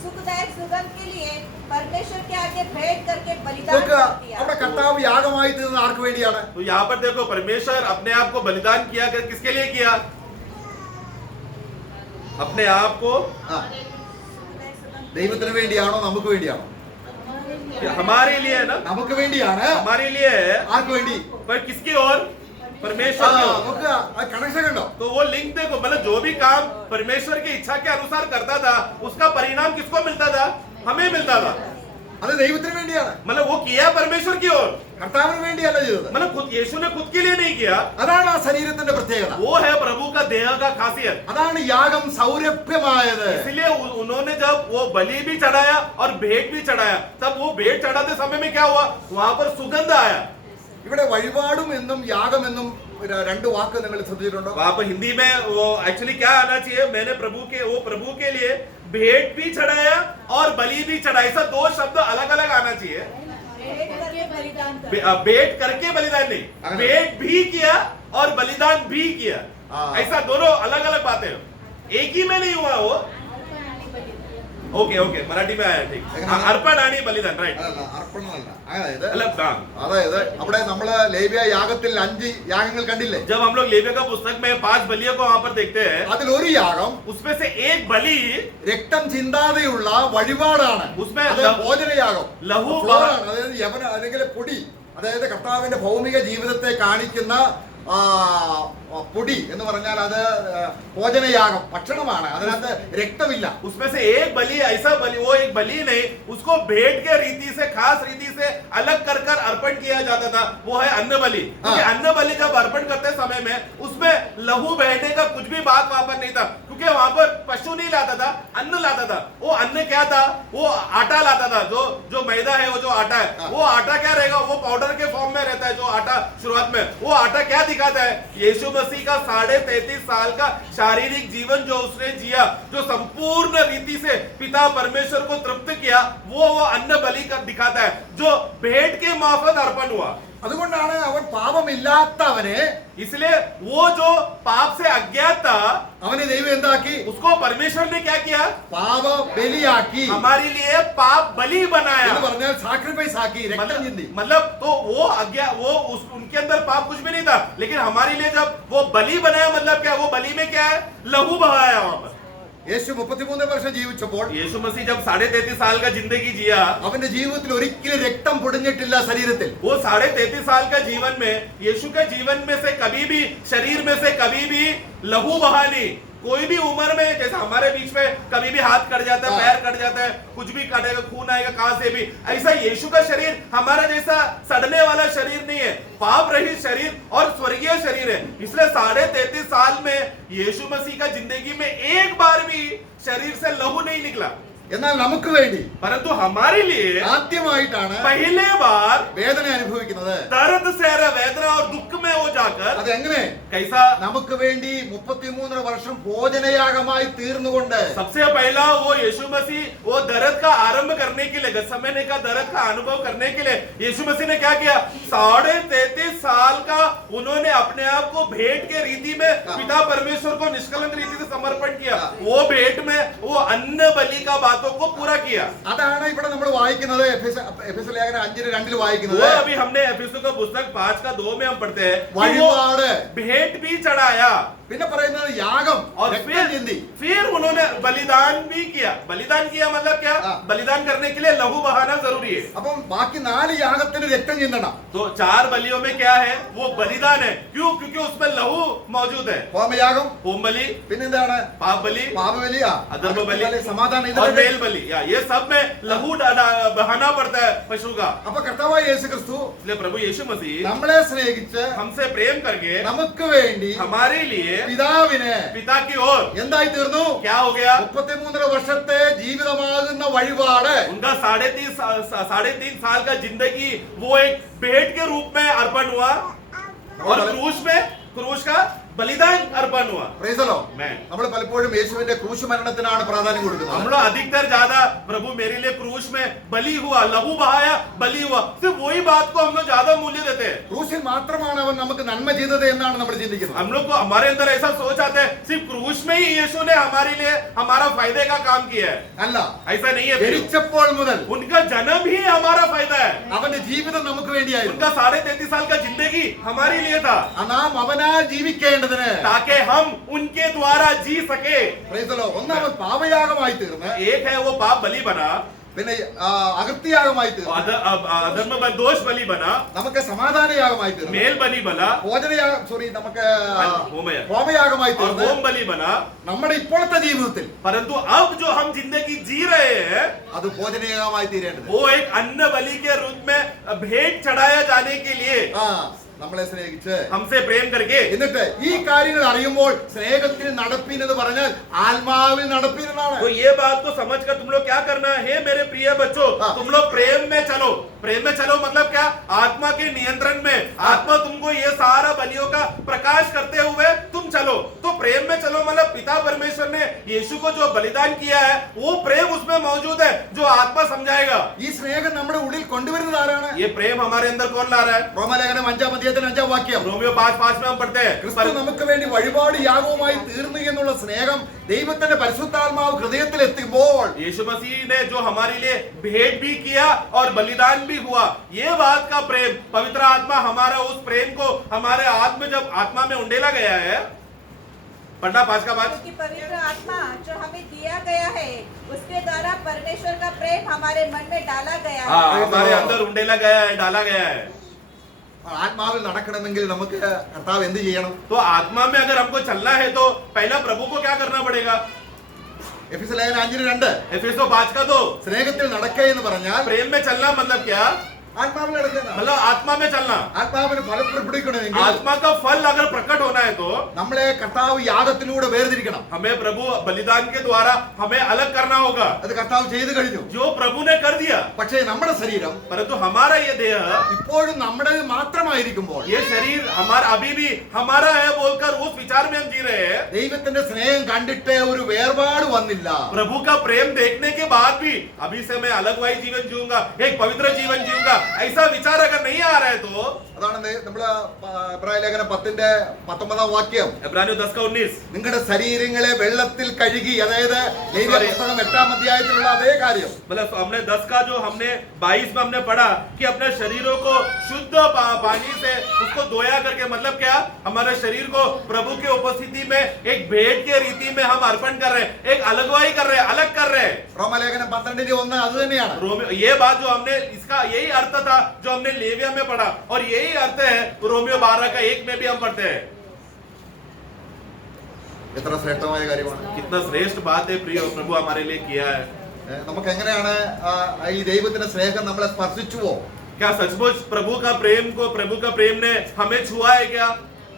सुखदायक सुगंध के लिए परमेश्वर के आगे भेंट करके बलिदान നോക്കുക, कर दिया। അവിടെ കർത്താവ് യാഗമായി തീർന്നത് ആർക്ക് വേണ്ടിയാണ്? तो यहाँ पर देखो परमेश्वर अपने आप को बलिदान किया, किसके लिए किया? अपने आप को ആ, सुखदायक सुगंध ദൈവത്തിന് വേണ്ടിയാണോ നമുക്ക് വേണ്ടിയാണോ? हमारे लिए है ना, നമുക്ക് വേണ്ടിയാണ്. हमारे लिए है, ആർക്ക് വേണ്ടി? पर किसकी ओर? परमेश्वर की ओर। നോക്കുക ആ കണക്ഷൻ കണ്ടോ? तो वो लिंक देखो, मतलब जो भी काम परमेश्वर की इच्छा के अनुसार करता था उसका परिणाम किसको मिलता था? हमें मिलता था। അത് ദൈവത്തിന് വേണ്ടിയാണ്, मतलब वो किया परमेश्वर की ओर, കർത്താവിന് വേണ്ടിയല്ല ചെയ്തത്. मतलब खुद यीशु ने खुद के लिए नहीं किया। അതാണ് ആ ശരീരത്തിന്റെ പ്രത്യേകത. वो है प्रभु का देह का खासियत। അതാണ് യാഗം സൗരഭ്യമായത്. इसलिए उन्होंने जब वो बलि भी चढ़ाया और भेंट भी चढ़ाया, तब वो भेंट चढ़ाते समय में क्या हुआ? वहां पर सुगंध आया। ഇവിടെ വഴിപാടും എന്നും യാഗമെന്നും രണ്ട് വാക്ക് നിങ്ങൾ ശ്രദ്ധിച്ചിട്ടുണ്ടോ? वहां पर हिंदी में वो एक्चुअली क्या आना चाहिए? मैंने प्रभु के लिए भेंट भी चढ़ाया और बलि भी चढ़ाया। ऐसा दो शब्द अलग अलग आना चाहिए। भेंट करके बलिदान कर। भेंट करके बलिदान नहीं, भेंट भी किया और बलिदान भी किया। ऐसा दोनों अलग अलग बातें हैं, एक ही में नहीं हुआ वो। ओके ओके, मराठी में आया, ठीक। अर्पण आणि बलिदान, राइट। അതല്ല, അർപ്പണമല്ല. അതായത് अलग काम। അതായത് അവിടെ നമ്മള് ലേവ്യ യാഗത്തിൽ 5 യാഗങ്ങൾ കണ്ടില്ലേ? जब हम लोग लेविया का पुस्तक में 5 बलियों को वहां पर देखते हैं, അതിൽ ഒരു യാഗം उसमें से एक बलि രക്തം ചിന്താതെയുള്ള വഴിപാടാണ്. ഉസ്മേ അത് ഭോജനയാഗം. ലഹു ഫ്ലോറാണ്. അതായത് യവന അല്ലെങ്കിൽ പൊടി, അതായത് കർത്താവിന്റെ ഭൗമിക ജീവിതത്തെ കാണിക്കുന്ന പൊടി എന്ന് പറഞ്ഞാൽ അത് ഭോജനയാഗം, ഭക്ഷണമാണ്. അതിനകത്ത് രക്തമില്ല. उसमें से एक बलि, ऐसा बलि, वो एक बलि नहीं, उसको भेंट के रीति से, खास रीति से अलग कर कर अर्पण किया जाता था। वो है अन्न बलि। क्योंकि अन्न बलि जब अर्पण करते समय में उसमें लहू बहने का कुछ भी बात वहां पर नहीं था, क्योंकि वहां पर पशु नहीं लाता था, अन्न लाता था। वो अन्न क्या था? वो आटा लाता था। जो मैदा है, वो जो आटा है, वो आटा क्या रहेगा? वो पाउडर के फॉर्म में रहता है। जो आटा शुरुआत में, वो आटा क्या दिखाता है? यीशु मसीह का 33.5 साल का शारीरिक जीवन जो उसने जिया, जो संपूर्ण रीति से पिता परमेश्वर को तृप्त किया, वो अन्न बलि का दिखाता है, जो भेंट के मार्फत अर्पण हुआ। അതുകൊണ്ടാണ് അവൻ പാപമില്ലാത്തവനെ, इसलिए वो जो पाप से अज्ञात था, അവനെ ദൈവം എന്താക്കി? उसको परमेश्वर ने क्या किया? പാപ ബലിയാക്കി. हमारे लिए पाप बलि बनाया। എന്ന് പറഞ്ഞാൽ സാക്രിഫൈസ് ആക്കി, രക്തം ചിന്തി. मतलब तो वो उनके अंदर पाप कुछ भी नहीं था, लेकिन हमारे लिए जब वो बलि बनाया, मतलब क्या? वो बलि में क्या है? लहू बहाया वहां पर। യേശു 33 വർഷം ജീവിച്ചപ്പോൾ यीशु मसीह जब 33.5 साल का जिंदगी जिया, അവന്റെ ജീവിതത്തിൽ ഒരിക്കലും രക്തം പൊടിഞ്ഞിട്ടില്ല ശരീരത്തിൽ. वो 33.5 साल का जीवन में, यीशु के जीवन में से कभी भी, शरीर में से कभी भी लहू बहा नहीं। कोई भी उम्र में, जैसे हमारे बीच में कभी भी हाथ कट जाता है, पैर कट जाता है, कुछ भी कटेगा, खून आएगा कहां से भी, ऐसा यीशु का शरीर हमारा जैसा सड़ने वाला शरीर नहीं है, पाप रहित शरीर और स्वर्गीय शरीर है। इसलिए 33.5 साल में यीशु मसीह का जिंदगी में एक बार भी शरीर से लहू नहीं निकला। എന്നാൽ നമുക്ക് വേണ്ടി परंतु हमारे लिए ആദ്യമായിട്ടാണ് पहले बार വേദന അനുഭവിക്കുന്നത്. दर्द से वेदना और दुख में वो जाकर, അതെങ്ങനെ? कैसा? നമുക്ക് വേണ്ടി 33 വർഷം ഭോജനയാഗമായി തീർന്നുകൊണ്ട് सबसे पहला वो यीशु मसीह वो दर्द का आरंभ करने के लिए, गत्सेमने का दर्द का अनुभव करने के लिए यीशु मसीह ने क्या किया? 33.5 साल का उन्होंने अपने आप को भेंट के रीति में पिता परमेश्वर को निष्कलंक रीति से समर्पण किया। वो भेंट में वो अन्न बलि का बातों को पूरा किया। അതാണ് ഇവിടെ നമ്മൾ വായിക്കുന്നത്. എഫെസ്യ ലേഖനം 5:2 वो വായിക്കുന്നത്. अभी हमने एफेसू का पुस्तक 5:2 में हम पढ़ते हैं कि वो വഴിപാട്, भेंट भी चढ़ाया പിന്നെ പറയുന്നത് യാഗം, और രക്തം ചിന്തി. फिर उन्होंने बलिदान भी किया। बलिदान किया मतलब क्या? बलिदान करने के लिए लहू बहाना जरूरी है। അപ്പം ബാക്കി 4 യാഗത്തിന് രക്തം ചിന്തണം. तो 4 बलियों में क्या है? वो बलिदान है। क्यों? क्योंकि उसमें लहू मौजूद है। ഹോമയാഗം, होम बलि, പിന്നെന്താണ്? पाप बलि, പാപബലി, अधर्म बलि സമാധാന और ഇതൊക്കെ. मेल बलि, ये सब में लहू बहाना पड़ता है पशु का। അപ്പൊ കർത്താവായ യേശു ക്രിസ്തു इसलिए प्रभु यीशु मसीह നമ്മളെ സ്നേഹിച്ച് हमसे प्रेम करके നമുക്ക് വേണ്ടി हमारे लिए പിതാവിനെ पिता की ओर എന്തായി തീർന്നു? क्या हो गया? 33 വർഷത്തെ ജീവിതമാകുന്ന വഴിപാട് उनका 3.5 साल का जिंदगी वो एक भेंट के रूप में अर्पण हुआ और क्रूस का बलिदान अर्पण हुआ। Praise the Lord. मैं നമ്മൾ പലപ്പോഴും യേശുവിന്റെ ക്രൂശ് മരണത്തിനാണ് പ്രാധാന്യം हम കൊടുക്കുന്നത്. लोग अधिकतर ज्यादा प्रभु मेरे लिए क्रूस में बलि हुआ, लहू बहाया, बलि हुआ, सिर्फ वही बात को हम लोग ज्यादा मूल्य देते हैं। ക്രൂശിൽ മാത്രമാണ് അവൻ നമുക്ക് നന്മ ചെയ്തത് എന്നാണ് നമ്മൾ ചിന്തിക്കുന്നത്. हम लोग को हमारे अंदर ऐसा सोच आता है सिर्फ क्रूस में ही यीशु ने हमारे लिए हमारा फायदे का काम किया है। അല്ല, ऐसा नहीं है। ജനിച്ചപ്പോൾ മുതൽ उनका जन्म ही हमारा फायदा है। അവന്റെ ജീവിതം നമുക്ക് വേണ്ടിയായിരുന്നു. उनका 33.5 साल का जिंदगी हमारे लिए था, നാം അവനാൽ ജീവിക്കേണ്ടതിന്. ताकि हम उनके द्वारा जी सके। Praise the Lord. ഒന്ന് അവൻ പാപയാഗമായി തീർന്ന്, एक है वो पाप बलि बना, പിന്നെ അകൃത്യയാഗമായി തീർന്നു, अधर्म बलि दोष बलि बना, നമുക്ക് സമാധാനയാഗമായി തീർന്നു, मेल बलि बना, നമുക്ക് होमयाग ഹോമയാഗമായി और തീർന്നു. होम बलि बना. നമ്മുടെ ഇപ്പോഴത്തെ ജീവിതത്തിൽ परंतु अब जो हम जिंदगी जी रहे हैं അത് ഭോജനയാഗമായി തീരേണ്ടത്. वो एक अन्न बलि के रूप में भेंट चढ़ाया जाने के लिए നമ്മളെ സ്നേഹിച്ച് हमसे प्रेम करके, എന്നിട്ട് ഈ കാര്യങ്ങൾ അറിയുമ്പോൾ സ്നേഹത്തിൽ നടപ്പീൻ എന്ന് പറഞ്ഞാൽ ആത്മാവിൽ നടപ്പീൻ എന്നാണ്. तो ये बात को समझकर तुम लोग क्या करना है मेरे प्रिय बच्चों, तुम लोग प्रेम में चलो. प्रेम में चलो मतलब क्या? आत्मा के नियंत्रण में. आत्मा तुमको ये सारा बलियों का प्रकाश करते हुए तुम चलो. तो प्रेम में चलो मतलब पिता परमेश्वर ने यीशु को जो बलिदान किया है वो प्रेम उसमें मौजूद है, जो आत्मा समझाएगा. ഈ സ്നേഹം നമ്മുടെ ഉള്ളിൽ കൊണ്ടുവരുന്നത് ആരാണ്? ये प्रेम हमारे अंदर कौन ला रहा है? റോമാലേഖനം 5-5 വാക്യം. रोमियो 5:5 में हम पढ़ते हैं, ക്രിസ്തു നമുക്ക് വേണ്ടി വഴിപാട് യാഗവുമായി തീർന്നു എന്നുള്ള സ്നേഹം ദൈവത്തിന്റെ പരിശുദ്ധാത്മാവ് ഹൃദയത്തിൽ എത്തുമ്പോൾ यीशु मसीह ने जो हमारे लिए भेंट भी किया और बलिदान भी हुआ, ये बात का प्रेम, पवित्र आत्मा हमारा उस प्रेम को हमारे आत्मा जब आत्मा में उंडेला गया है. पढ़ना 5 का 5. क्योंकि पवित्र आत्मा जो हमें दिया गया है उसके द्वारा परमेश्वर का प्रेम हमारे मन में डाला गया है. हमारे अंदर उंडेला गया है, डाला गया है. ആത്മാവിൽ നടക്കണമെങ്കിൽ നമുക്ക് കർത്താവ് എന്ത് ചെയ്യണം? तो आत्मा में अगर हमको चलना है तो पहला प्रभु को क्या करना पड़ेगा? എഫെസ്യ ലേഖനം 5:2 एफेसो 5 का 2. സ്നേഹത്തിൽ നടക്കുക എന്ന് പറഞ്ഞാൽ प्रेम में चलना मतलब क्या? ആത്മാവിൽ നടക്കുന്ന, मतलब आत्मा में चलना. ആത്മാവിന് ഫലം പുറപ്പെടുവിക്കണമെങ്കിൽ आत्मा का फल अगर प्रकट होना है तो നമ്മളെ കർത്താവ് യാഗത്തിലൂടെ വേർതിരിക്കണം. हमें प्रभु बलिदान के द्वारा हमें अलग करना होगा. അത് കർത്താവ് ചെയ്തു കഴിഞ്ഞു. जो प्रभु ने कर दिया, പക്ഷേ നമ്മുടെ ശരീരം परंतु हमारा ये देह, ഇപ്പോഴും നമ്മുടെ മാത്രമായിരിക്കുമ്പോൾ ये शरीर हमारा अभी भी हमारा है बोलकर उस विचार में हम जी रहे हैं. ദൈവത്തിന്റെ സ്നേഹം കണ്ടിട്ട് ഒരു വേർപാട് വന്നില്ല. प्रभु का प्रेम देखने के बाद भी अभी से मैं अलग वाई जीवन जीऊंगा, एक पवित्र जीवन जीऊंगा, ऐसा विचार अगर नहीं आ रहा है तो അതാണ് നമ്മള് എബ്രായ ലേഖനം 10-19 വാക്യം. इब्रानियों 10 का 19. നിങ്ങളുടെ ശരീരങ്ങളെ വെള്ളത്തിൽ കഴുകി, അതായത് ലേവ്യ പുസ്തകം 8-ാം അധ്യായത്തിലുള്ള അതേ കാര്യം. मतलब हमने 10 का जो हमने 22 में हमने पढ़ा कि अपने शरीरों को शुद्ध पानी से उसको धोया करके, मतलब क्या? हमारे शरीर को प्रभु के उपस्थिति में एक भेंट के रीति में हम अर्पण कर रहे हैं, एक अलगवाई कर रहे हैं, अलग कर रहे हैं. റോമാലേഖനം 12:1 അത് തന്നെയാണ്. ये बात जो हमने, इसका यही अर्थ था जो हमने लेविया में पढ़ा, और यही अर्थ है रोमियो 12 का 1 में भी हम पढ़ते हैं. എത്ര ശ്രേഷ്ഠമായ കാര്യമാണ്. कितना श्रेष्ठ बात है प्रिय प्रभु हमारे लिए किया है. നമുക്ക് എങ്ങനെയാണ് ഈ ദൈവത്തിന്റെ സ്നേഹം നമ്മളെ സ്പർശിച്ചുവോ? क्या सचमुच प्रभु का प्रेम ने हमें छुआ है क्या?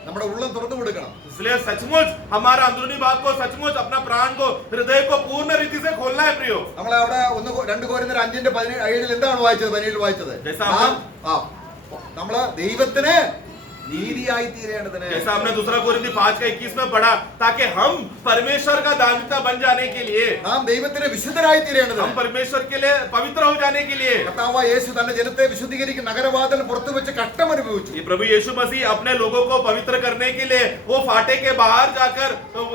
നമ്മുടെ ഉള്ളം തുറന്നു കൊടുക്കണം. इसलिए सचमुच हमारा अंदरूनी भाग को, सचमुच अपना प्राण को, हृदय को पूर्ण रीति से खोलना है प्रियो. നമ്മൾ അവിടെ 2 കൊരിന്ത്യർ 5:17 എന്താണ് വായിച്ചത്? 17 വായിച്ചത് നമ്മള് ദൈവത്തിന് നീതിയായി തീരേണ്ടതിന്. जैसा हमने 2 कोरिन्थी 5 का 21 में पढ़ा, ताकि हम परमेश्वर का धार्मिकता बन जाने के लिए, നാം ദൈവത്തിന് വിശുദ്ധരായി തീരേണ്ടത്, हम परमेश्वर के लिए पवित्र हो जाने के लिए. കർത്താവായ യേശു തന്റെ ജനത്തെ വിശുദ്ധീകരിക്കുന്ന നഗരവാതിൽ പുറത്തു വെച്ച് കഷ്ടം അനുഭവിച്ചു. ये प्रभु यीशु मसीह अपने लोगों को पवित्र करने के लिए वो फाटे के बाहर जाकर,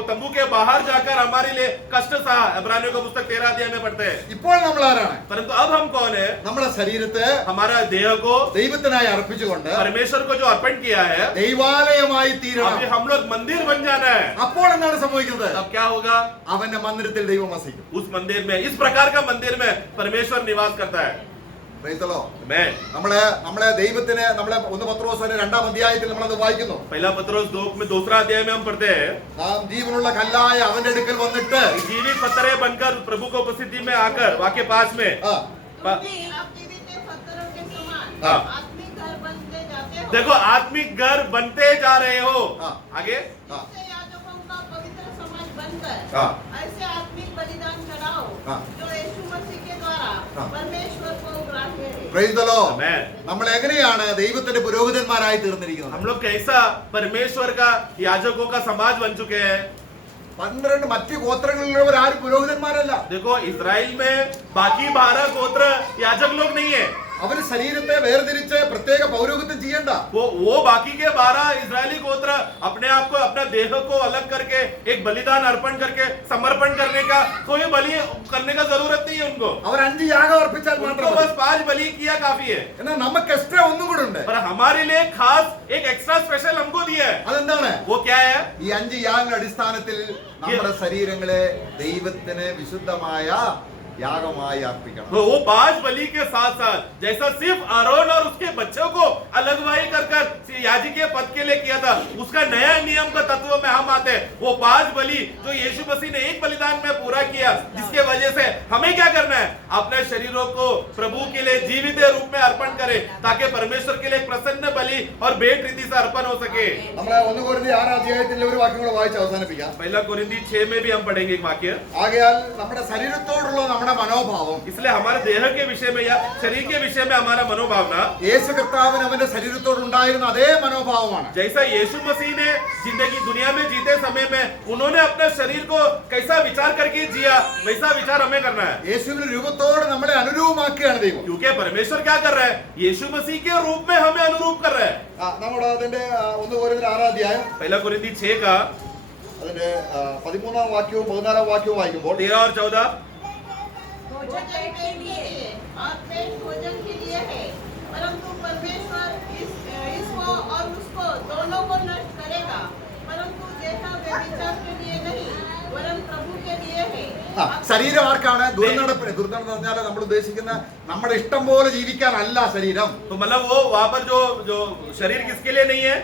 तंबू के बाहर जाकर हमारे लिए कष्ट सहा. इब्रानियों का पुस्तक 13 अध्याय में पढ़ते हैं. ഇപ്പോൾ നമ്മൾ ആരാണ്? परंतु अब हम कौन है? നമ്മളെ ശരീരത്തെ हमारा देह को ദൈവത്തിനായി അർപ്പിച്ചുകൊണ്ട് परमेश्वर को जो अर्पण किया है, ദൈവാലയമായി തീരണം. अभी हम लोग मंदिर बन जाना है. അപ്പോൾ എന്താണ് സംഭവിക്കുന്നത്? तब क्या होगा? അവന്റെ മന്ദിരത്തിൽ ദൈവം വസിക്കും. उस मंदिर में, इस प्रकार का मंदिर में परमेश्वर निवास करता है. Praise the Lord. मैं നമ്മളെ ദൈവത്തിന് നമ്മളെ 1 പത്രോസ് 2-ാം അധ്യായത്തിൽ നമ്മളത് വായിക്കുന്നു. पहला पत्रोस 2 में 2 अध्याय में हम पढ़ते हैं, നാം ജീവനുള്ള കല്ലായ അവന്റെ അടുക്കൽ വന്നിട്ട് जीवित पत्थरे बनकर प्रभु को उपस्थिति में आकर, वाक्य 5 में, तुम भी आप जीवित पत्थरों के समान हाँ. आत्मिक घर बनते जाते हो. देखो आत्मिक घर बनते जा रहे हो. हाँ. आगे जिससे याजकों का पवित्र समाज बनकर हाँ. ऐसे आत्मिक बलिदान चढ़ाओ हाँ. जो यीशु मसीह के द्वारा हाँ. परमेश्वर को ग्राह्य है. Praise the Lord. मैं നമ്മൾ എങ്ങനെയാണ് ദൈവത്തിന്റെ പുരോഹിതന്മാരായി തീർന്നിരിക്കുന്നത്? हम लोग कैसा परमेश्वर का याजकों का समाज बन चुके हैं. 12 മറ്റു ഗോത്രങ്ങളിലുള്ളവർ ആരും പുരോഹിതന്മാരല്ല. देखो इजराइल में बाकी 12 गोत्र याजक लोग नहीं है. അവര് ശരീരത്തെ വേർതിരിച്ച് പ്രത്യേക പൗരോഹിത്യം ചെയ്യണ്ട. वो बाकी के 12 इजरायली गोत्र अपने आप को, अपना देह को अलग करके एक बलिदान अर्पण करके समर्पण करने का कोई बलि करने का जरूरत नहीं है उनको. അവർ 5 യാഗം അർപ്പിച്ചാൽ उनको മാത്രം बस 5 बलि किया काफी है. എന്നാൽ നമുക്ക് എക്സ്ട്രാ ഒന്നും കൂടെ ഉണ്ട്. पर हमारे लिए खास एक एक्स्ट्रा स्पेशल हमको दिया है. അതെന്താണ്? वो क्या है? ഈ 5 യാഗങ്ങളുടെ അടിസ്ഥാനത്തിൽ നമ്മുടെ ശരീരങ്ങളെ ദൈവത്തിന് വിശുദ്ധമായ യാഗമായി അർപ്പിക്കണം. तो वो 5 बलि के साथ साथ जैसा सिर्फ आरोन और उसके बच्चों को अलगवाई कर कर याजकीय पद के लिए किया था, उसका नया नियम का तत्व में हम आते हैं. वो 5 बलि जो यीशु मसीह ने एक बलिदान में पूरा किया, जिसके वजह से हमें क्या करना है, अपने शरीरों को प्रभु के लिए जीवित रूप में अर्पण करें, ताकि परमेश्वर के लिए एक प्रसन्न बलि और भेंट रीति से अर्पण हो सके. നമ്മളെ 1 കൊരിന്ത്യർ 6 അധ്യായത്തിലെ ഒരു വാക്യം കൂടെ വായിച്ച് അവസാനിപ്പിക്കാം. पहला कोरिन्थी 6 में भी हम पढ़ेंगे एक वाक्य. ആകയാൽ നമ്മുടെ ശരീരത്തോടുള്ള നമ്മുടെ മനോഭാവം, इसलिए हमारे देह के विषय में या शरीर के विषय में हमारा मनोभावना യേശു കർത്താവിന് അവന്റെ ശരീരത്തോടുണ്ടായിരുന്ന അതേ മനോഭാവമാണ്. जैसा यीशु मसीह ने जिंदगी दुनिया में जीते समय में उन्होंने अपने शरीर को कैसा विचार करके जिया, वैसा विचार हमें करना है. യേശുവിന്റെ രൂപത്തോട് നമ്മളെ അനുരൂപമാക്കുകയാണ് ദൈവം. क्योंकि परमेश्वर क्या कर रहा है, यीशु मसीह के रूप में हमें अनुरूप कर रहा है. നമ്മുടെ അതിന്റെ 1 കൊരിന്ത്യർ 6 അധ്യായം पहला कोरिन्थी 6 का അതിന്റെ 13-ാം വാക്യവും 14-ാം വാക്യവും വായിക്കുമ്പോൾ 13 और 14. भोजन के लिए और पेट भोजन के लिए है, परंतु परमेश्वर इसको और उसको दोनों को नष्ट करेगा, परंतु देह व्यभिचार के लिए नहीं, वरन प्रभु के लिए है. ശരീരം ആർക്കാണ്? ദുർനടപ്പിന്. ദുർനടപ്പ് പറഞ്ഞാൽ നമ്മൾ ഉദ്ദേശിക്കുന്ന നമ്മുടെ ഇഷ്ടം പോലെ ജീവിക്കാനല്ല ശരീരം. तो मतलब वो वहां पर जो शरीर किसके लिए नहीं है,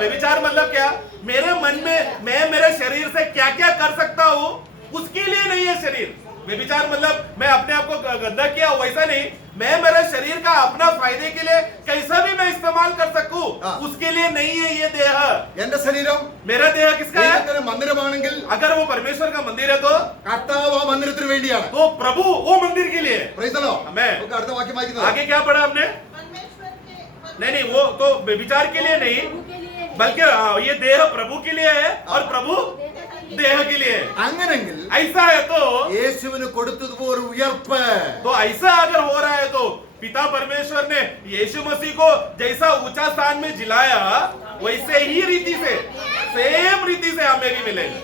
व्यभिचार मतलब क्या, मेरे मन में मैं मेरे शरीर से क्या क्या कर सकता हूँ उसके लिए नहीं है शरीर. व्यभिचार मतलब मैं अपने आप को गंदा किया वैसा नहीं, मैं मेरे शरीर का अपना फायदे के लिए कैसा भी मैं इस्तेमाल कर सकूं, उसके लिए नहीं है ये देह. എന്റെ ശരീരം मेरा देह किसका है? ദൈവത്തിന്റെ മന്ദിരമാണെങ്കിൽ अगर वो परमेश्वर का मंदिर है तो കർത്താവ് ആ മന്ദിരത്തിന് വേണ്ടിയാണ്. प्रभु वो मंदिर के लिए है. Praise the Lord. Amen. നമുക്ക് അടുത്ത വാക്യം വായിക്കുന്നത്. आगे क्या पढ़ा हमने? परमेश्वर के नहीं वो तो व्यभिचार के लिए नहीं, प्रभु के लिए है। बल्कि ये देह प्रभु के लिए है और प्रभु देह के लिए है. അങ്ങനെങ്കിൽ ऐसा है तो യേശുവിന് കൊടുത്തതുപോലെ ഉയർപ്പ് ऐसा अगर हो रहा है तो पिता परमेश्वर ने यीशु मसीह को जैसा ऊंचा स्थान में जिलाया, वैसे ही रीति से सेम रीति से हमें भी मिलेगा,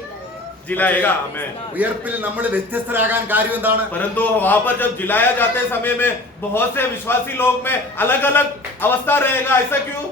जिलाएगा हमें. ഉയർപ്പിൽ നമ്മൾ വ്യത്യസ്തരാകാൻ കാര്യം എന്താണ്? परंतु वहां पर जब जिलाया जाते समय में बहुत से विश्वासी लोग में अलग अलग अवस्था रहेगा. ऐसा क्यों?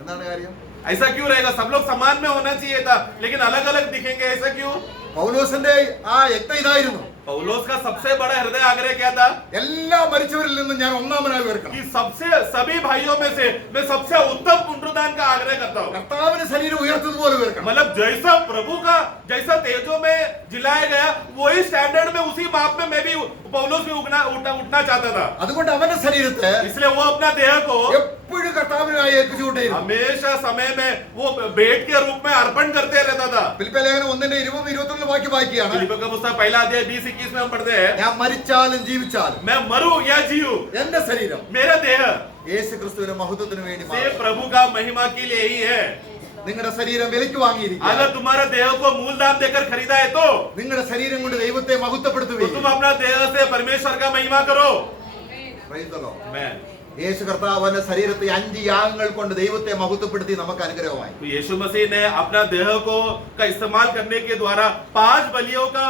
എന്താണ് കാര്യം? ऐसा क्यों रहेगा? सब लोग समान में होना चाहिए था, लेकिन अलग अलग दिखेंगे. ऐसा क्यों? പൗലോസിന്റെ ആ യത്നം ഇതായിരുന്നു. पौलुस का सबसे बड़ा हृदय आग्रह क्या था? എല്ലാ മരിച്ചവരിൽ നിന്നും ഞാൻ ഒന്നാമനായി ഉയർക്കണം. कि सबसे सभी भाइयों में से मैं सबसे उत्तम पुनरुत्थान का आग्रह करता हूँ. കർത്താവിന്റെ ശരീരം ഉയർത്തതുപോലെ ഉയർക്കണം. मतलब जैसा प्रभु का जैसा तेजों में जिलाया गया, वही स्टैंडर्ड में उसी माप में मैं भी पौलुस भी उठना चाहता था. അതുകൊണ്ട് അവന്റെ ശരീരത്തെ इसलिए वो अपना देह को എപ്പോഴും കർത്താവിനായി ഏൽപ്പിച്ചുകൊണ്ടേയിരുന്നു. हमेशा समय में वो भेंट के रूप में अर्पण करते रहता था. ഫിലിപ്പിയ ലേഖനം 1:20-21 വാക്യം വായിക്കുകയാണ്. फिलिप्पियों का पुस्तक पहला अध्याय 20-21 में हम पढ़ते हैं, ഞാൻ മരിച്ചാലും ജീവിച്ചാലും मैं मरूं या जीऊं, എന്റെ ശരീരം मेरा देह യേശു ക്രിസ്തുവിന്റെ മഹത്വത്തിന് വേണ്ടി से മാറും. प्रभु का महिमा के लिए ही है. നിങ്ങളുടെ ശരീരം വിലയ്ക്ക് വാങ്ങിയിരിക്കുക. अगर तुम्हारा देह को मूल दाम देकर खरीदा है तो നിങ്ങളുടെ ശരീരം കൊണ്ട് ദൈവത്തെ മഹത്വപ്പെടുത്തുകയും तुम अपना देह से परमेश्वर का महिमा करो. Praise the Lord. Amen. യേശു കർത്താവിന്റെ ശരീരത്തെ 5 യാഗങ്ങൾ കൊണ്ട് ദൈവത്തെ മഹത്വപ്പെടുത്തി നമുക്ക് അനുഗ്രഹമായി. तो यीशु मसीह ने अपना देह को का इस्तेमाल करने के द्वारा 5 बलियों का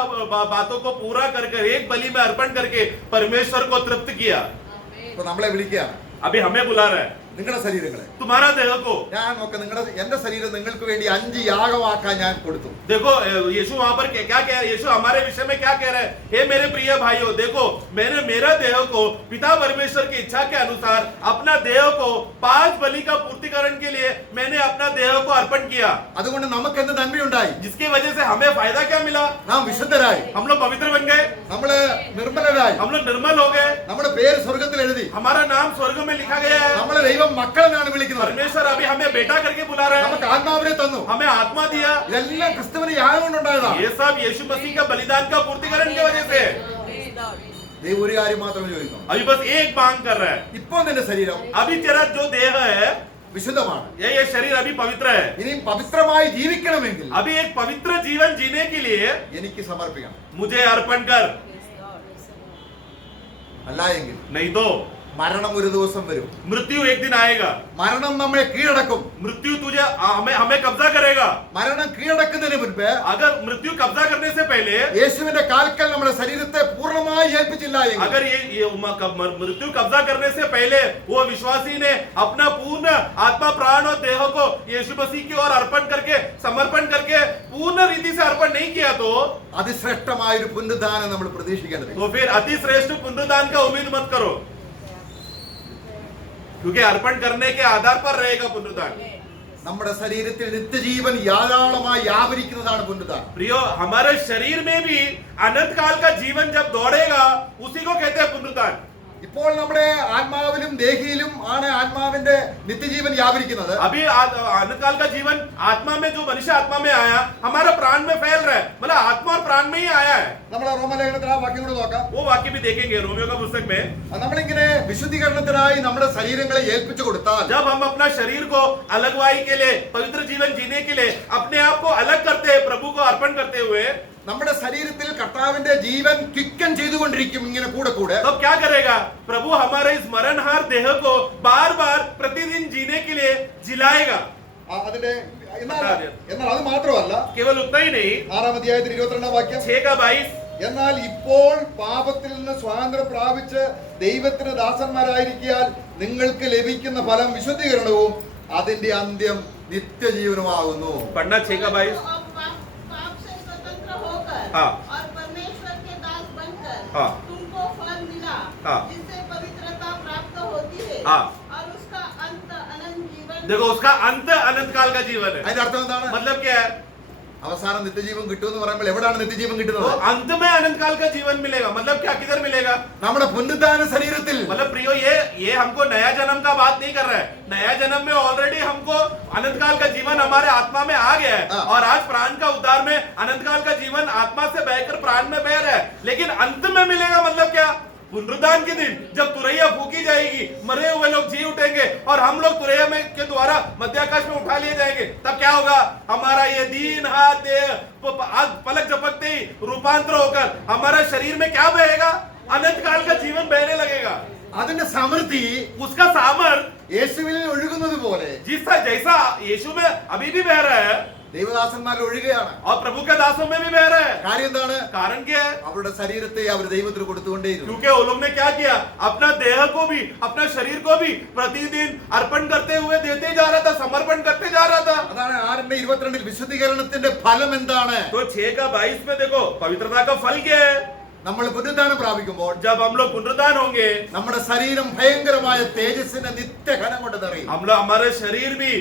बातों को पूरा करके एक बलि में अर्पण करके परमेश्वर को तृप्त किया. ഇപ്പൊ നമ്മളെ വിളിക്കുകയാണ്. अभी हमें बुला रहा है, നിങ്ങളുടെ ശരീരങ്ങളെ तुम्हारा देह को ഞാൻ നോക്ക എന്റെ ശരീരം നിങ്ങൾക്ക് വേണ്ടി 5 യാഗമാക്കാൻ ഞാൻ കൊടുത്തു. देखो. यीशु वहां पर क्या कह रहे हैं? यीशु हमारे विषय में क्या कह रहे हैं? हे मेरे प्रिय भाइयों, देखो मैंने मेरा देह को पिता परमेश्वर की इच्छा के अनुसार अपना देह को 5 बलि का पूर्तिकरण के लिए मैंने अपना देह को अर्पण किया. അതുകൊണ്ട് നമുക്ക് എന്ത് നന്മയുണ്ടായി? जिसकी वजह से हमें फायदा क्या मिला? നാം വിശുദ്ധരായി, हम लोग पवित्र बन गए, നമ്മള് നിർമ്മലരായി, हम लोग निर्मल हो गए, നമ്മുടെ പേര് സ്വർഗത്തിൽ എഴുതി, हमारा नाम स्वर्ग में लिखा गया है. നമ്മളെ ദൈവം മക്കളെന്നാണ് വിളിക്കുന്നത്. परमेश्वर अभी हमें बेटा करके बुला रहा है, നമുക്ക് ആത്മാവിനെ തന്നു. हमें आत्मा दिया. ഇതെല്ലാം ക്രിസ്തുവിന്റെ യാഗം കൊണ്ടുണ്ടായതാണ്. ये सब यीशु मसीह का बलिदान का पूर्तिकरण की वजह से. ദൈവം ഒരു കാര്യം മാത്രമേ ചോദിക്കുന്നു. अभी बस एक मांग कर रहा है, ഇപ്പോൾ നിന്റെ ശരീരം अभी तेरा जो देह है വിശുദ്ധമാണ്. ये शरीर अभी पवित्र है. ഇനിയും പവിത്രമായി ജീവിക്കണമെങ്കിൽ अभी एक पवित्र जीवन जीने के लिए എനിക്ക് സമർപ്പിക്കണം. मुझे अर्पण कर, അല്ല എങ്കിൽ नहीं तो മരണം ഒരു ദിവസം വരും. मृत्यु एक दिन आएगा. മരണം നമ്മെ കീഴടക്കും. मृत्यु तुझे हमें कब्जा करेगा. മരണം കീഴടക്കുന്നതിന് മുൻപ് अगर मृत्यु कब्जा करने से पहले യേശുവിന്റെ കാൽക്കൽ നമ്മുടെ ശരീരത്തെ പൂർണ്ണമായി ഏൽപ്പിച്ചില്ല എങ്കിൽ, अगर ये मृत्यु कब्जा करने से पहले वो विश्वासी ने अपना पूर्ण आत्मा प्राण और देह को यीशु मसीह की ओर अर्पण करके समर्पण करके पूर्ण रीति से अर्पण नहीं किया तो അതിശ്രേഷ്ഠമായ ഒരു പുനരുദ്ധാനം നമ്മൾ പ്രതീക്ഷിക്കേണ്ടത്. फिर अति श्रेष्ठ पुनरुत्थान का उम्मीद मत करो, क्योंकि अर्पण करने के आधार पर रहेगा पुनरुत्थान. നമ്മുടെ ശരീരത്തിൽ നിത്യജീവൻ യാതാളമായി വ്യാപരിക്കുന്നതാണ് പുനരുദ്ധാനം. प्रियो, हमारे शरीर में भी अनंत काल का जीवन जब दौड़ेगा उसी को कहते हैं पुनरुत्थान. ഇപ്പോൾ നമ്മുടെ ആത്മാവിലും ദേഹിയിലും ആണ് ആത്മാവിന്റെ നിത്യജീവൻ വ്യാപരിക്കുന്നത്. अभी अनंत काल का जीवन आत्मा में, जो मनुष्य आत्मा में आया हमारा प्राण में फैल रहा है, मतलब आत्मा और प्राण में ही आया है. നമ്മൾ റോമലേഖനത്തിൽ ആ വാക്യം കൂടെ നോക്കാം. वो वाक्य भी देखेंगे रोमियो का पुस्तक में. നമ്മളിങ്ങനെ വിശുദ്ധീകരണത്തിനായി നമ്മുടെ ശരീരങ്ങളെ ഏൽപ്പിച്ചു കൊടുത്താൽ, जब हम अपना शरीर को अलगवाई के लिए, पवित्र जीवन जीने के लिए अपने आप को अलग करते हैं, प्रभु को अर्पण करते हुए, നമ്മുടെ ശരീരത്തിൽ കർത്താവിന്റെ ജീവൻ കിക്കൻ ചെയ്തുകൊണ്ടിരിക്കും ഇങ്ങനെ കൂടെ കൂടെ. तब क्या करेगा? प्रभु हमारे इस मरणहार देह को बार बार प्रतिदिन जीने के लिए जिलाएगा. അതിന്റെ എന്നാൽ അത് മാത്രമല്ല, केवल उतना ही नहीं, 6-ാം അധ്യായത്തിൽ 22-ാം വാക്യം, 6:22, എന്നാൽ ഇപ്പോൾ പാപത്തിൽ നിന്ന് സ്വാതന്ത്ര്യം പ്രാപിച്ച് ദൈവത്തിന് ദാസന്മാരായിരിക്കാൻ നിങ്ങൾക്ക് ലഭിക്കുന്ന ഫലം വിശുദ്ധീകരണവും അതിന്റെ അന്ത്യം നിത്യജീവനുമാകുന്നു. पढ़ना 6:22. तो अब पाप से स्वतंत्र होकर हाँ। और परमेश्वर के दास बनकर हाँ। तुमको फल मिला, हाँ। जिससे पवित्रता प्राप्त होती है हाँ। और उसका अंत अनंत जीवन. देखो, उसका अंत अनंत काल का जीवन है. അതിന്റെ അർത്ഥം എന്താണ്? मतलब क्या है? അവസാനം നിത്യജീവൻ കിട്ടുമെന്ന് പറയുമ്പോൾ എവിടാണ് നിത്യജീവൻ तो കിട്ടുന്നത്? अंत में अनंत काल का जीवन मिलेगा. मतलब क्या? किधर मिलेगा? നമ്മുടെ പുനരുദ്ധാന ശരീരത്തിൽ. मतलब प्रियो, ये हमको नया जन्म का बात नहीं कर रहा है. नया जन्म में ऑलरेडी हमको अनंत काल का जीवन हमारे आत्मा में आ गया है. हाँ। और आज प्राण का उद्धार में अनंत काल का जीवन आत्मा से बहकर प्राण में बह रहा है. लेकिन अंत में मिलेगा. मतलब क्या? पुनरुत्थान के दिन जब तुरैया फूकी जाएगी, मरे हुए लोग जी उठेंगे और हम लोग तुरैया में के द्वारा मध्याकाश में उठा लिए जाएंगे. तब क्या होगा? हमारा ये दीन हाथ देह आज पलक झपकते ही रूपांतर होकर हमारा शरीर में क्या बहेगा? अनंत काल का जीवन बहने लगेगा. അതിന്റെ സമൃദ്ധി उसका सामर्थ യേശുവിൽ ഒഴുകുന്നത് പോലെ जैसा यीशु में अभी भी बह रहा है ദൈവദാസന്മാരിൽ ഒഴുകുകയാണ്. और प्रभु के दासों में भी बह रहा है. കാര്യം എന്താണ്? कारण क्या है? അവരുടെ ശരീരത്തെ അവർ ദൈവത്തിന് കൊടുത്തുകൊണ്ടേയിരുന്നു. क्योंकि वो लोग ने क्या किया? अपना देह को भी, अपना शरीर को भी प्रतिदिन अर्पण करते हुए देते जा रहा था, समर्पण करते जा रहा था. അതാണ് 6:22 വിശുദ്ധീകരണത്തിന്റെ ഫലം എന്താണ്? तो 6:22 में देखो पवित्रता का फल क्या है? നമ്മൾ പുനരുദ്ധാനം പ്രാപിക്കുമ്പോൾ जब हम लोग पुनरुत्थान होंगे, നമ്മുടെ ശരീരം ഭയങ്കരമായ തേജസ്സിന്റെ നിത്യഘനം കൊണ്ട് നിറയും. हम लोग, हमारे शरीर भी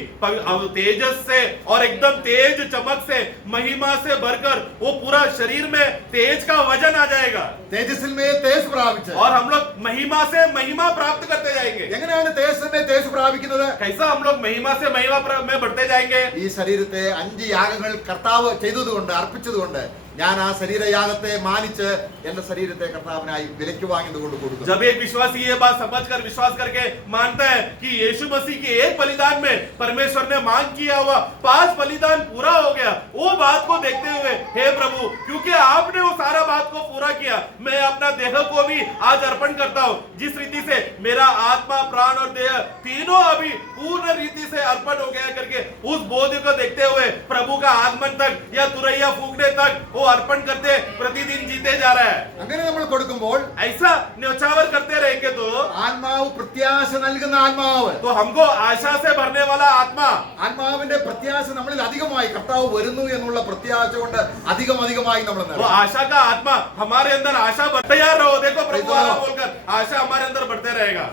तेजस से और एकदम तेज चमक से, महिमा से भरकर वो पूरा शरीर में तेज का वजन आ जाएगा. തേജസ്സിൽ മേ തേജ് പ്രാപിച്ച്. और हम लोग महिमा से महिमा प्राप्त करते जाएंगे. എങ്ങനെയാണ് തേജസ്സിൽ മേ തേജ് പ്രാപിക്കുന്നത്? कैसा हम लोग महिमा से महिमा में बढ़ते जाएंगे? ഈ ശരീരത്തെ 5 യാഗങ്ങൾ കർത്താവ് ചെയ്തതുകൊണ്ട്, അർപ്പിച്ചതുകൊണ്ട് ഞാൻ ആ ശരീരയാഗത്തെ മാനിച്ച് എന്റെ ശരീരത്തെ കർത്താവിനായി വിലയ്ക്ക് വാങ്ങിയതുകൊണ്ട് കൊടുക്കും. जब एक विश्वासी ये बात समझकर, विश्वास करके मानता है कि यीशु मसीह के एक बलिदान में परमेश्वर ने मांग किया हुआ 5 बलिदान पूरा हो गया, वो बात को देखते हुए, हे प्रभु, क्योंकि आपने वो सारा बात को पूरा किया, मैं अपना देह को भी आज अर्पण करता हूँ. जिस रीति से मेरा आत्मा, प्राण और देह तीनों अभी पूर्ण रीति से अर्पण हो गया करके उस बोध को देखते हुए प्रभु का आगमन तक या तुरैया फूकने तक वो अर्पण करते प्रतिदिन जीते जा रहा है. അങ്ങനെ നമ്മൾ കൊടുക്കുമ്പോൾ ऐसा न्यौछावर करते रहेंगे तो ആത്മാവ് പ്രത്യാശ നൽകുന്ന ആത്മാവ്, तो हमको आशा से भरने वाला आत्मा, ആത്മാവിന്റെ പ്രത്യാശ നമ്മളിൽ അധികമായി, കർത്താവ് വരുന്നു എന്നുള്ള പ്രത്യാശ കൊണ്ട് അധികമായി നമ്മൾ वो आशा का आत्मा हमारे अंदर आशा तैयार रहो. देखो प्रभु Praise the आया Lord. बोलकर आशा हमारे अंदर बढ़ते रहेगा.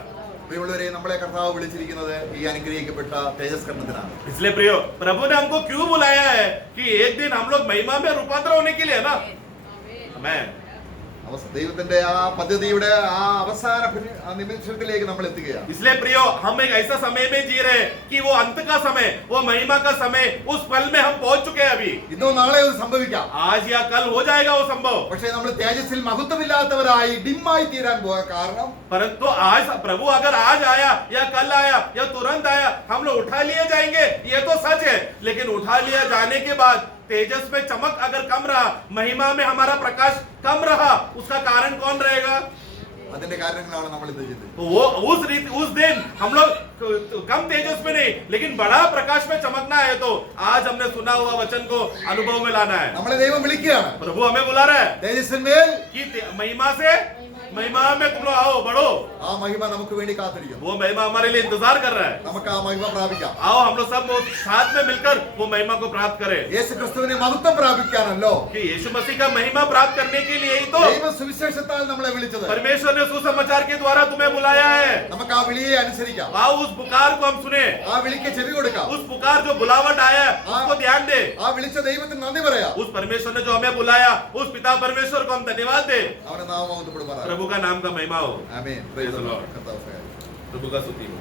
പ്രിയമുള്ളവരെ, നമ്മളെ കർത്താവ് വിളിച്ചിരിക്കുന്നത് ഈ അനുഗ്രഹിക്കപ്പെട്ട തേജസ്കരണത്തിനാണ്. इसलिए प्रियो, प्रभु ने हमको क्यों बुलाया है? कि एक दिन हम लोग महिमा में रूपांतर होने के लिए ना. आमेन. ദൈവത്തിന്റെ ആ പദ്ധതിയുടെ ആ അവസാന നിമിഷത്തിലേക്ക് നമ്മൾ എത്തുകയാണ്. इसलिए प्रियो, हम एक ऐसा समय में जी रहे हैं कि वो अंत का समय, वो महिमा का समय, उस पल में हम पहुंच चुके हैं. अभी ഇന്നോ നാളെ ഇത് സംഭവിക്കാം. आज या कल हो जाएगा वो संभव. പക്ഷേ നമ്മൾ തേജസ്സിൽ മഹത്വമില്ലാത്തവരായി ഡിമ്മായി തീരാൻ പോയ കാരണം परंतु आज प्रभु अगर आज आया या कल आया या तुरंत आया, हम लोग उठा लिए जाएंगे, ये तो सच है. लेकिन उठा लिया जाने के बाद तेजस में चमक अगर कम रहा, महिमा में हमारा प्रकाश कम रहा, उसका कारण कौन रहेगा? അതിന്റെ കാരണങ്ങളാണ് നമ്മൾ ഇത് ചെയ്തത്. तो वो उस दिन हम लोग कम तेजस में नहीं लेकिन बड़ा प्रकाश में चमकना है, तो आज हमने सुना हुआ वचन को अनुभव में लाना है. നമ്മളെ ദൈവം വിളിക്കുകയാണ്. प्रभु हमें बुला रहा है തേജസ്സിന്മേൽ कि महिमा से महिमा में तुम लोग आओ, बढ़ो. ആ മഹിമ നമുക്ക് വേണ്ടി കാത്തിരിക്കും. वो महिमा हमारे लिए इंतजार कर रहा है. നമുക്ക് ആ മഹിമ പ്രാപിക്കാം. आओ हम लोग सब साथ में मिलकर वो महिमा को प्राप्त करें. യേശു ക്രിസ്തുവിനെ മഹത്വം പ്രാപിക്കാനല്ലോ कि यीशु मसीह का महिमा प्राप्त करने के लिए ही तो ദൈവ സുവിശേഷത്താൽ നമ്മളെ വിളിച്ചത്. परमेश्वर ने सुसमाचार के द्वारा तुम्हें बुलाया है. നമുക്ക് ആ വിളിയെ അനുസരിക്കാം. आओ उस पुकार को हम सुने. ആ വിളിക്ക് ചെവി കൊടുക്കാം. उस पुकार जो बुलावट आया है उसको ध्यान दे. ആ വിളിച്ച ദൈവത്തിന് നന്ദി പറയാം. उस परमेश्वर ने जो हमें बुलाया उस पिता परमेश्वर को हम धन्यवाद दे. അവന്റെ നാമം മഹത്വപ്പെടുമാറാകട്ടെ. प्रभु का नाम का महिमा हो. ആമേൻ. Praise the Lord. കർത്താവ് സഹായിക്കട്ടെ. प्रभु का स्तुति हो.